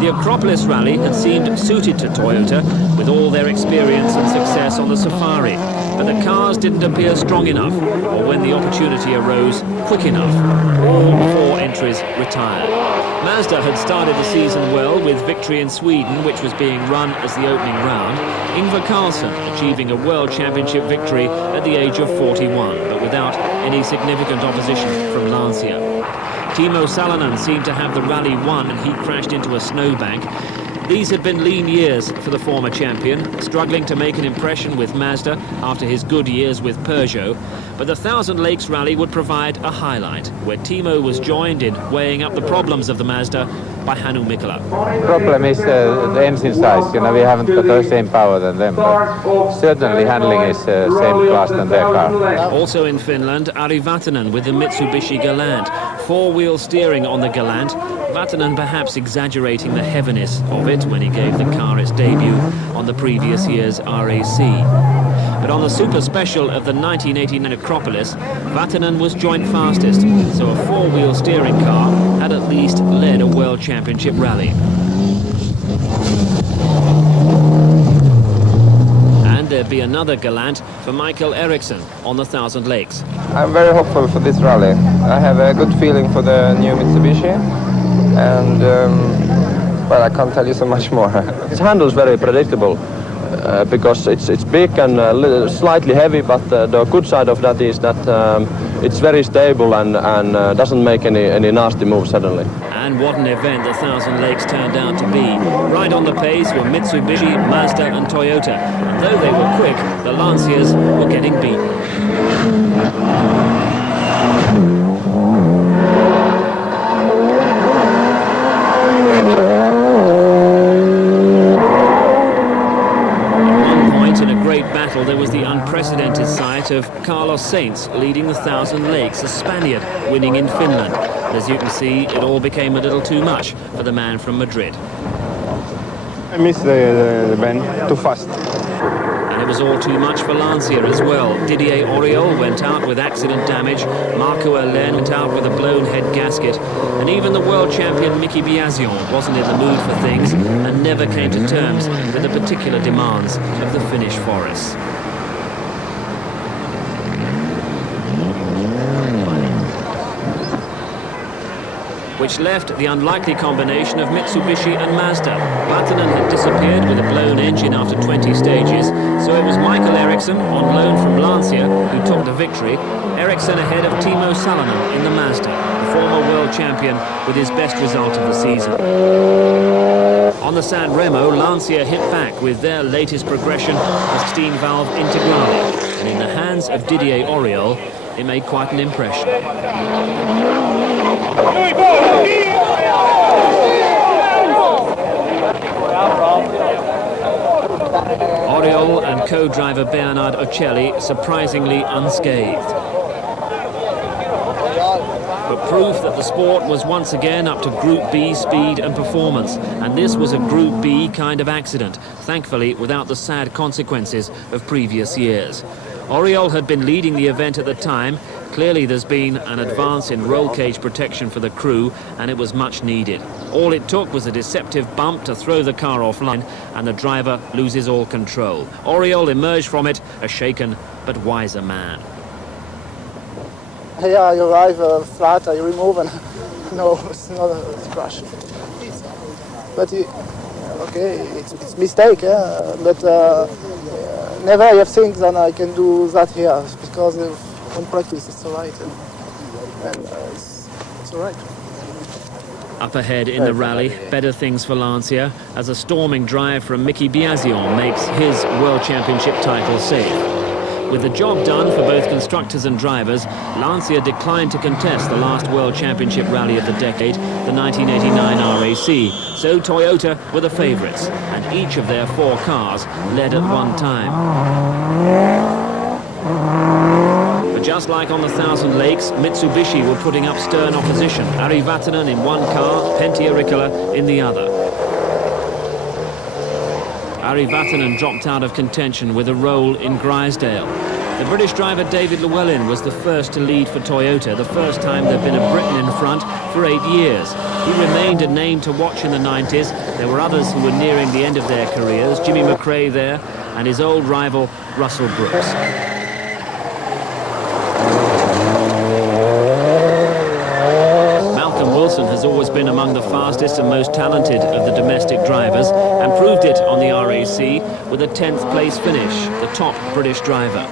The Acropolis rally had seemed suited to Toyota, with all their experience and success on the Safari, but the cars didn't appear strong enough, or when the opportunity arose, quick enough. All 4 entries retired. Mazda had started the season well with victory in Sweden, which was being run as the opening round. Ingvar Carlsson achieving a World Championship victory at the age of 41, but without any significant opposition from Lancia. Timo Salonen seemed to have the rally won, and he crashed into a snowbank. These had been lean years for the former champion, struggling to make an impression with Mazda after his good years with Peugeot. But the Thousand Lakes rally would provide a highlight, where Timo was joined in weighing up the problems of the Mazda by Hannu Mikkola. Problem is the engine size. You know, we haven't got the same power than them, but certainly handling is same class than their car. Also in Finland, Ari Vatanen with the Mitsubishi Galant. 4-wheel steering on the Galant. Vatanen perhaps exaggerating the heaviness of it when he gave the car its debut on the previous year's RAC. But on the Super Special of the 1989 Acropolis, Vatanen was joint fastest, so a 4-wheel steering car had at least led a World Championship rally. And there'd be another Galant for Michael Eriksson on the Thousand Lakes. I'm very hopeful for this rally. I have a good feeling for the new Mitsubishi, and well, I can't tell you so much more. Its handle is very predictable. Because it's big and slightly heavy, but the good side of that is that it's very stable and doesn't make any nasty moves suddenly. And what an event the Thousand Lakes turned out to be. Right on the pace were Mitsubishi, Mazda and Toyota. And though they were quick, the Lanciers were getting beaten. There was the unprecedented sight of Carlos Sainz leading the Thousand Lakes, a Spaniard winning in Finland. As you can see, it all became a little too much for the man from Madrid. I missed the bend, too fast. And it was all too much for Lancia as well. Didier Auriol went out with accident damage, Marco Alén went out with a blown head gasket, and even the world champion Miki Biasion wasn't in the mood for things and never came to terms with the particular demands of the Finnish forests. which left the unlikely combination of Mitsubishi and Mazda. Vatanen had disappeared with a blown engine after 20 stages, so it was Michael Eriksson, on loan from Lancia, who took the victory. Eriksson ahead of Timo Salonen in the Mazda, the former world champion with his best result of the season. On the San Remo, Lancia hit back with their latest progression, the 16-valve Integrale, and in the hands of Didier Auriol, it made quite an impression. Auriol and co-driver Bernard Ocelli surprisingly unscathed. But proof that the sport was once again up to Group B speed and performance, and this was a Group B kind of accident, thankfully without the sad consequences of previous years. Auriol had been leading the event at the time. Clearly there's been an advance in roll cage protection for the crew, and it was much needed. All it took was a deceptive bump to throw the car offline, and the driver loses all control. Auriol emerged from it a shaken but wiser man. Yeah, you arrive flat, you remove, and no, it's not a crash. But okay, it's mistake, yeah. But never I have think that I can do that here, because on practice it's all right, and it's all right. Up ahead in the rally, better things for Lancia, as a storming drive from Mickey Biasion makes his World Championship title safe. With the job done for both constructors and drivers, Lancia declined to contest the last World Championship rally of the decade, the 1989 RAC. So Toyota were the favourites, and each of their 4 cars led at one time. But just like on the Thousand Lakes, Mitsubishi were putting up stern opposition. Ari Vatanen in one car, Pentti Ricola in the other. Ari Vatanen dropped out of contention with a roll in Grisdale. The British driver David Llewellyn was the first to lead for Toyota, the first time there'd been a Briton in front for 8 years. He remained a name to watch in the 90s. There were others who were nearing the end of their careers, Jimmy McRae there, and his old rival Russell Brooks. Wilson has always been among the fastest and most talented of the domestic drivers, and proved it on the RAC with a 10th place finish, the top British driver.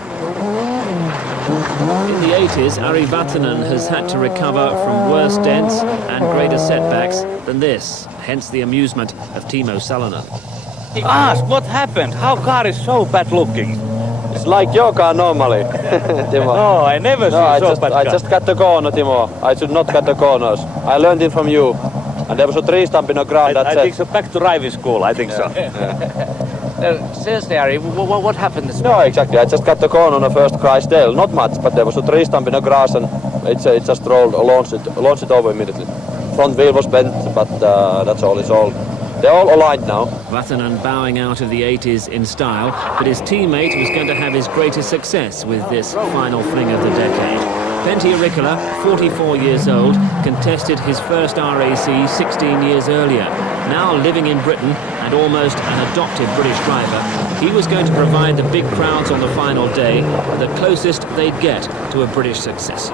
In the 80s, Ari Vatanen has had to recover from worse dents and greater setbacks than this, hence the amusement of Timo Salonen. Ask what happened, how car is so bad looking. It's like your car normally, Timo. No, I never see so bad car. I just cut the corner, Timo. I should not cut the corners. I learned it from you. And there was a tree stump in the ground. I think so. Back to driving school, I think so. Seriously, Ari, what happened this No, exactly. I just cut the corner on the first Grisdale. Not much, but there was a tree stump in the grass, and it just launched it over immediately. Front wheel was bent, but that's all. They're all aligned now. Vatanen bowing out of the 80s in style, but his teammate was going to have his greatest success with this final fling of the decade. Pentti Ricola, 44 years old, contested his first RAC 16 years earlier. Now living in Britain and almost an adopted British driver, he was going to provide the big crowds on the final day the closest they'd get to a British success.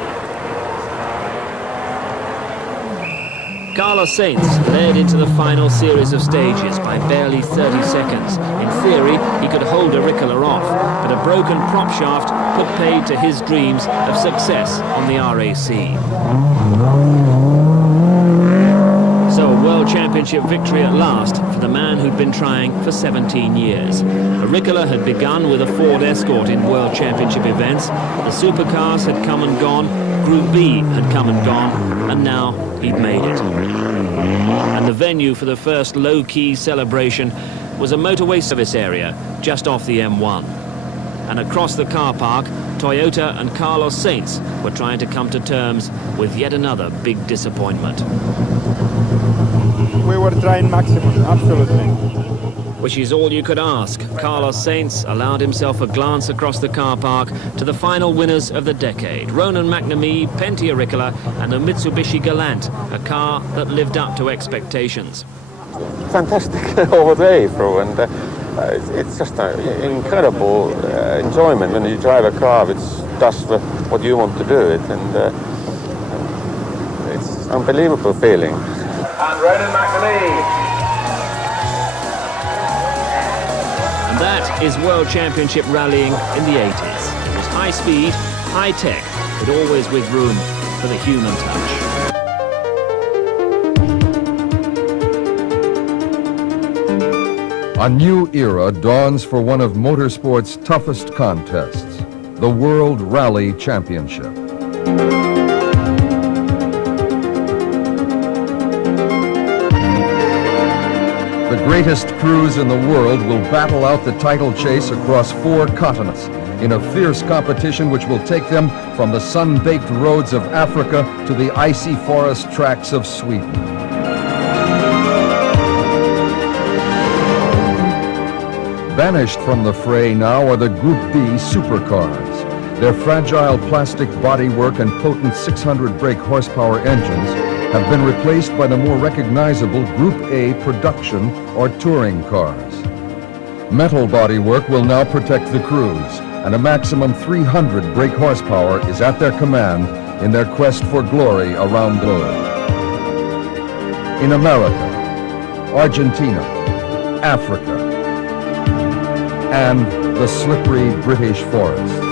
Carlos Sainz led into the final series of stages by barely 30 seconds. In theory, he could hold a Ricola off, but a broken prop shaft put paid to his dreams of success on the RAC. So a World Championship victory at last for the man who'd been trying for 17 years. Ricola had begun with a Ford Escort in World Championship events. The supercars had come and gone, Group B had come and gone, and now he'd made it. And the venue for the first low-key celebration was a motorway service area just off the M1. And across the car park, Toyota and Carlos Sainz were trying to come to terms with yet another big disappointment. We were trying maximum, absolutely. Which is all you could ask. Carlos Sainz allowed himself a glance across the car park to the final winners of the decade. Ronan McNamee, Pentti Ricola and the Mitsubishi Galant, a car that lived up to expectations. Fantastic all the way through, and it's just an incredible enjoyment when you drive a car which does what you want to do it, and unbelievable feeling. And Ronan McNamee. And that is World Championship rallying in the 80s. It was high speed, high tech, but always with room for the human touch. A new era dawns for one of motorsport's toughest contests, the World Rally Championship. The greatest crews in the world will battle out the title chase across 4 continents in a fierce competition which will take them from the sun-baked roads of Africa to the icy forest tracks of Sweden. Banished from the fray now are the Group B supercars. Their fragile plastic bodywork and potent 600 brake horsepower engines have been replaced by the more recognizable Group A production or touring cars. Metal bodywork will now protect the crews, and a maximum 300 brake horsepower is at their command in their quest for glory around the globe. In America, Argentina, Africa, and the slippery British forests.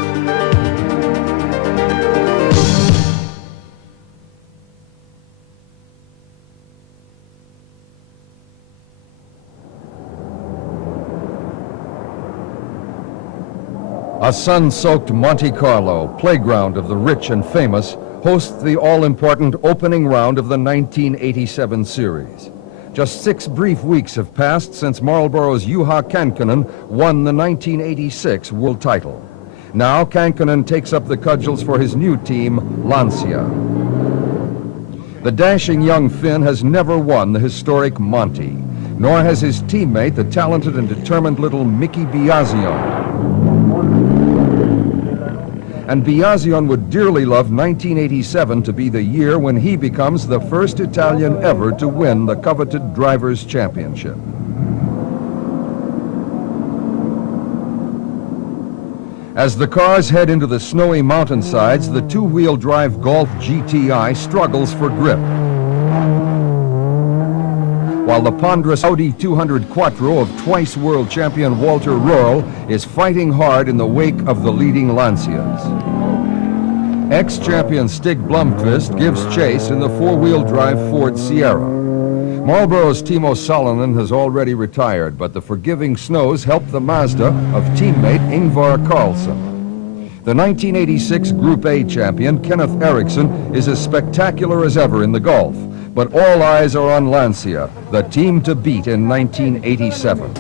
A sun-soaked Monte Carlo, playground of the rich and famous, hosts the all-important opening round of the 1987 series. Just 6 brief weeks have passed since Marlboro's Juha Kankkunen won the 1986 world title. Now Kankkunen takes up the cudgels for his new team, Lancia. The dashing young Finn has never won the historic Monte, nor has his teammate, the talented and determined little Mickey Biasion. And Biasion would dearly love 1987 to be the year when he becomes the first Italian ever to win the coveted Drivers' Championship. As the cars head into the snowy mountainsides, the two-wheel drive Golf GTI struggles for grip, while the ponderous Audi 200 Quattro of twice world champion Walter Röhrl is fighting hard in the wake of the leading Lancias. Ex-champion Stig Blomqvist gives chase in the four-wheel drive Ford Sierra. Marlboro's Timo Salonen has already retired, but the forgiving snows help the Mazda of teammate Ingvar Carlsson. The 1986 Group A champion Kenneth Eriksson is as spectacular as ever in the Golf, but all eyes are on Lancia, the team to beat in 1987.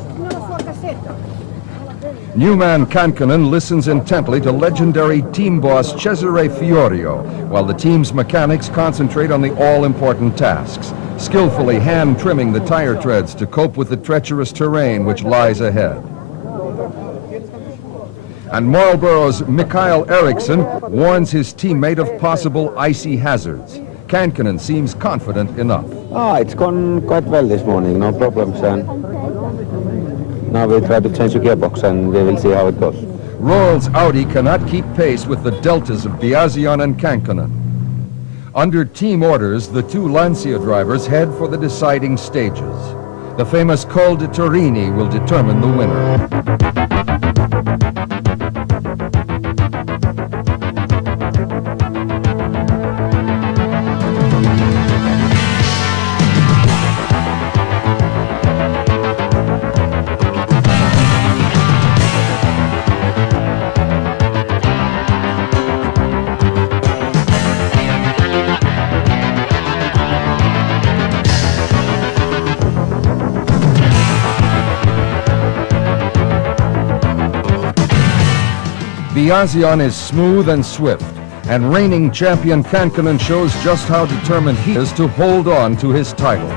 Newman Kankkunen listens intently to legendary team boss Cesare Fiorio, while the team's mechanics concentrate on the all-important tasks, skillfully hand-trimming the tire treads to cope with the treacherous terrain which lies ahead. And Marlboro's Mikael Eriksson warns his teammate of possible icy hazards. Kankkunen seems confident enough. It's gone quite well this morning, no problems. And now we try to change the gearbox and we will see how it goes. Röhrl's Audi cannot keep pace with the deltas of Biasion and Kankkunen. Under team orders, the two Lancia drivers head for the deciding stages. The famous Col de Torini will determine the winner. Biasion is smooth and swift, and reigning champion Kankkunen shows just how determined he is to hold on to his title.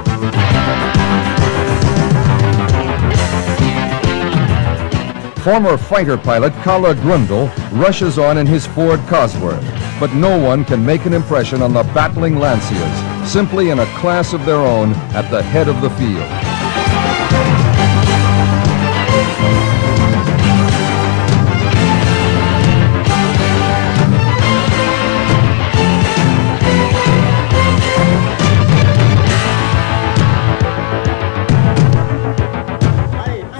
Former fighter pilot Kalle Grundle rushes on in his Ford Cosworth, but no one can make an impression on the battling Lancias, simply in a class of their own at the head of the field.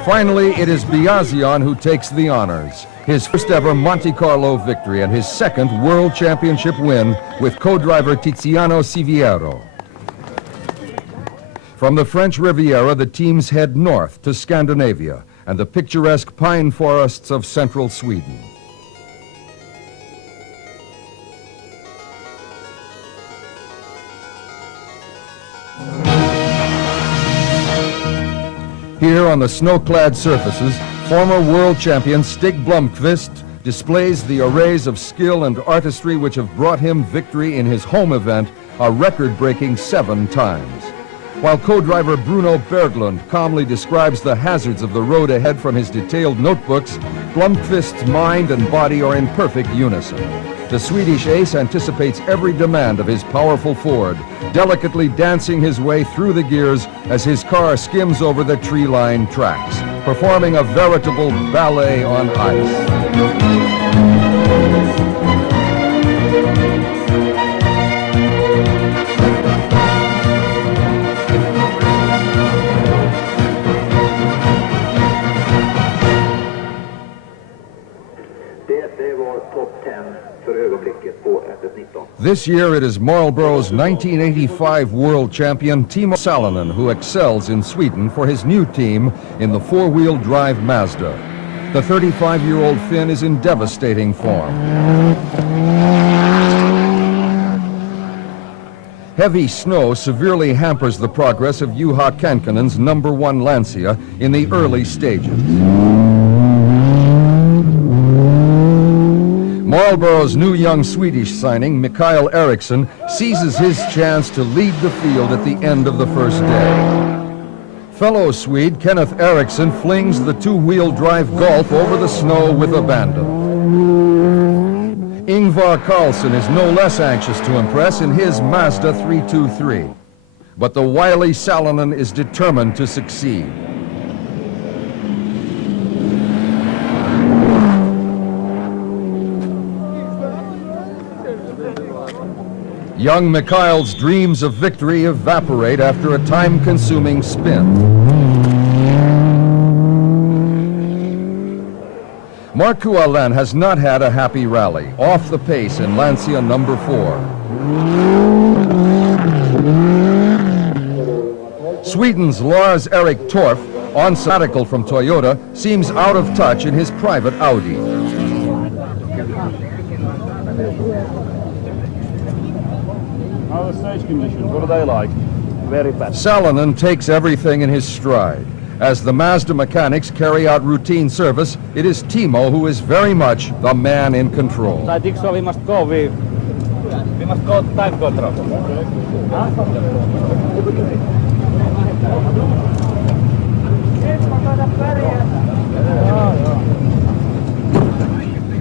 Finally, it is Biazian who takes the honors. His first ever Monte Carlo victory and his second World Championship win with co-driver Tiziano Siviero. From the French Riviera, the teams head north to Scandinavia and the picturesque pine forests of central Sweden. Here on the snow-clad surfaces, former world champion Stig Blomqvist displays the arrays of skill and artistry which have brought him victory in his home event, a record-breaking 7 times. While co-driver Bruno Berglund calmly describes the hazards of the road ahead from his detailed notebooks, Blomqvist's mind and body are in perfect unison. The Swedish ace anticipates every demand of his powerful Ford, delicately dancing his way through the gears as his car skims over the tree-lined tracks, performing a veritable ballet on ice. This year it is Marlboro's 1985 world champion Timo Salonen who excels in Sweden for his new team in the four-wheel drive Mazda. The 35-year-old Finn is in devastating form. Heavy snow severely hampers the progress of Juha Kankkonen's #1 Lancia in the early stages. Marlboro's new young Swedish signing, Mikael Eriksson, seizes his chance to lead the field at the end of the first day. Fellow Swede Kenneth Eriksson flings the two-wheel drive Golf over the snow with abandon. Ingvar Carlsson is no less anxious to impress in his Mazda 323. But the wily Salonen is determined to succeed. Young Mikael's dreams of victory evaporate after a time-consuming spin. Markku Alén has not had a happy rally, off the pace in Lancia #4. Sweden's Lars-Erik Torp, on sabbatical from Toyota, seems out of touch in his private Audi. How are the stage conditions? What are they like? Very bad. Salonen takes everything in his stride. As the Mazda mechanics carry out routine service, it is Timo who is very much the man in control. I think so. We must go. We must go time control.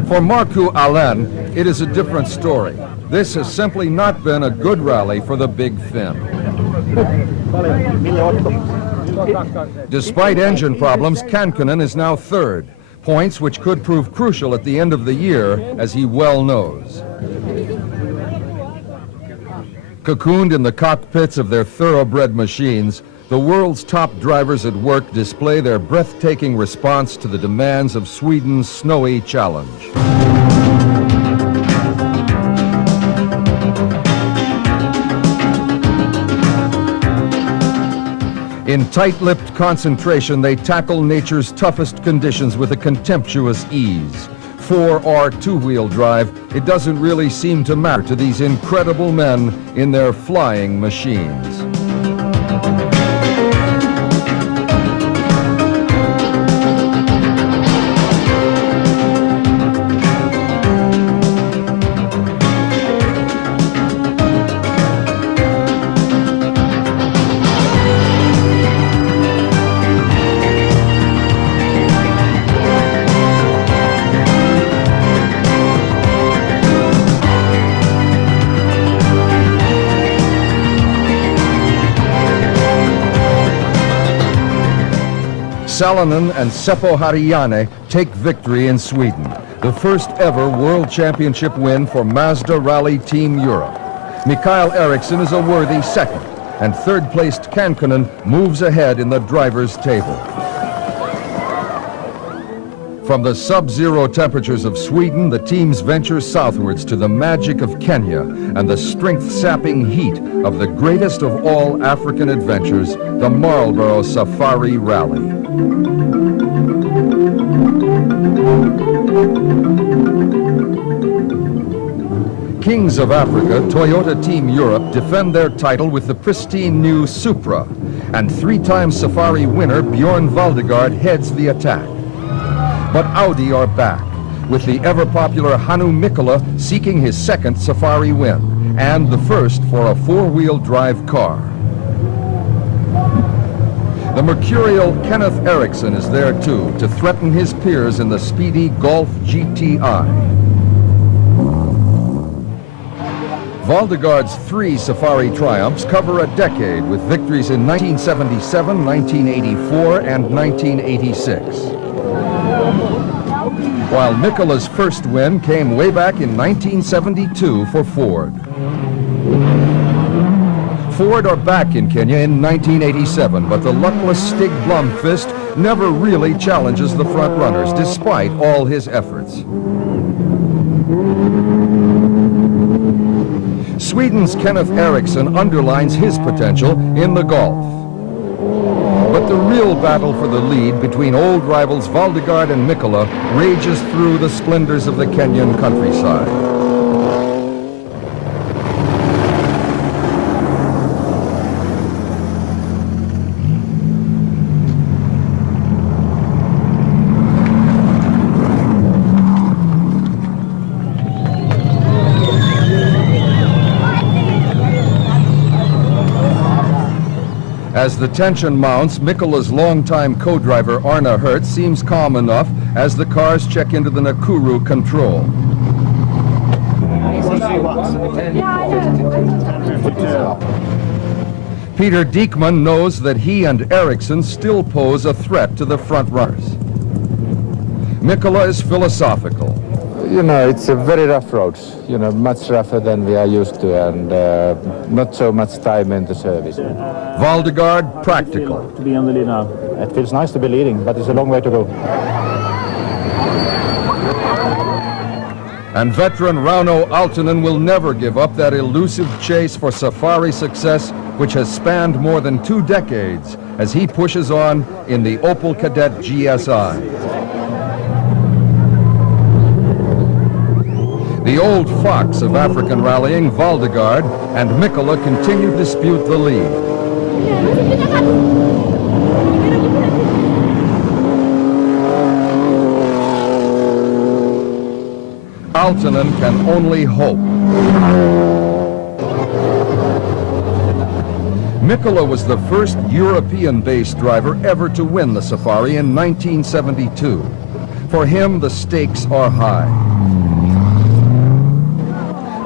For Markku Alén, it is a different story. This has simply not been a good rally for the Big Finn. Despite engine problems, Kankkonen is now third, points which could prove crucial at the end of the year, as he well knows. Cocooned in the cockpits of their thoroughbred machines, the world's top drivers at work display their breathtaking response to the demands of Sweden's snowy challenge. In tight-lipped concentration, they tackle nature's toughest conditions with a contemptuous ease. 4 or two-wheel drive, it doesn't really seem to matter to these incredible men in their flying machines. Salonen and Seppo Harjanne take victory in Sweden, the first ever World Championship win for Mazda Rally Team Europe. Mikael Eriksson is a worthy second, and third-placed Kankkonen moves ahead in the drivers' table. From the sub-zero temperatures of Sweden, the teams venture southwards to the magic of Kenya and the strength-sapping heat of the greatest of all African adventures, the Marlborough Safari Rally. Kings of Africa, Toyota Team Europe, defend their title with the pristine new Supra, and three-time Safari winner Bjorn Valdegaard heads the attack. But Audi are back, with the ever-popular Hannu Mikkola seeking his second Safari win, and the first for a four-wheel drive car. The mercurial Kenneth Eriksson is there too, to threaten his peers in the speedy Golf GTI. Valdegaard's three Safari triumphs cover a decade, with victories in 1977, 1984, and 1986. While Mikkola's first win came way back in 1972 for Ford. Ford are back in Kenya in 1987, but the luckless Stig Blomqvist never really challenges the front runners, despite all his efforts. Sweden's Kenneth Eriksson underlines his potential in the Golf. But the real battle for the lead between old rivals Valdegaard and Mikkola rages through the splendors of the Kenyan countryside. As the tension mounts, Mikkola's longtime co-driver Arne Hertz seems calm enough as the cars check into the Nakuru control. Peter Diekman knows that he and Eriksson still pose a threat to the front runners. Mikkola is philosophical. You know, it's a very rough road, you know, much rougher than we are used to, and not so much time into service. Valdegaard, practical. To be on the lead now. It feels nice to be leading, but it's a long way to go. And veteran Rauno Aaltonen will never give up that elusive chase for Safari success, which has spanned more than 2 decades, as he pushes on in the Opel Kadett GSI. The old fox of African rallying, Valdegaard, and Mikkola continue to dispute the lead. Aaltonen can only hope. Mikkola was the first European-based driver ever to win the Safari in 1972. For him, the stakes are high.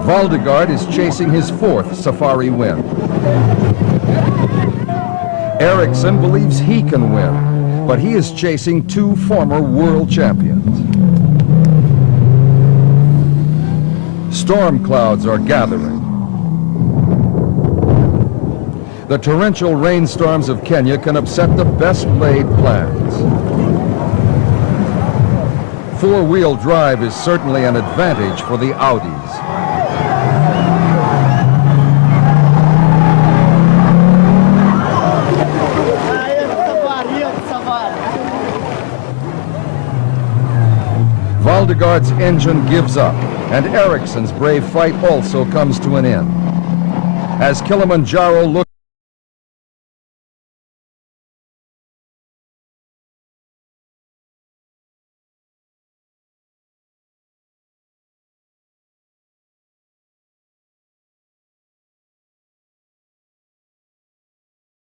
Valdegaard is chasing his 4th Safari win. Eriksson believes he can win, but he is chasing 2 former world champions. Storm clouds are gathering. The torrential rainstorms of Kenya can upset the best laid plans. 4-wheel drive is certainly an advantage for the Audis. Valdegaard's engine gives up, and Eriksson's brave fight also comes to an end. As Kilimanjaro looks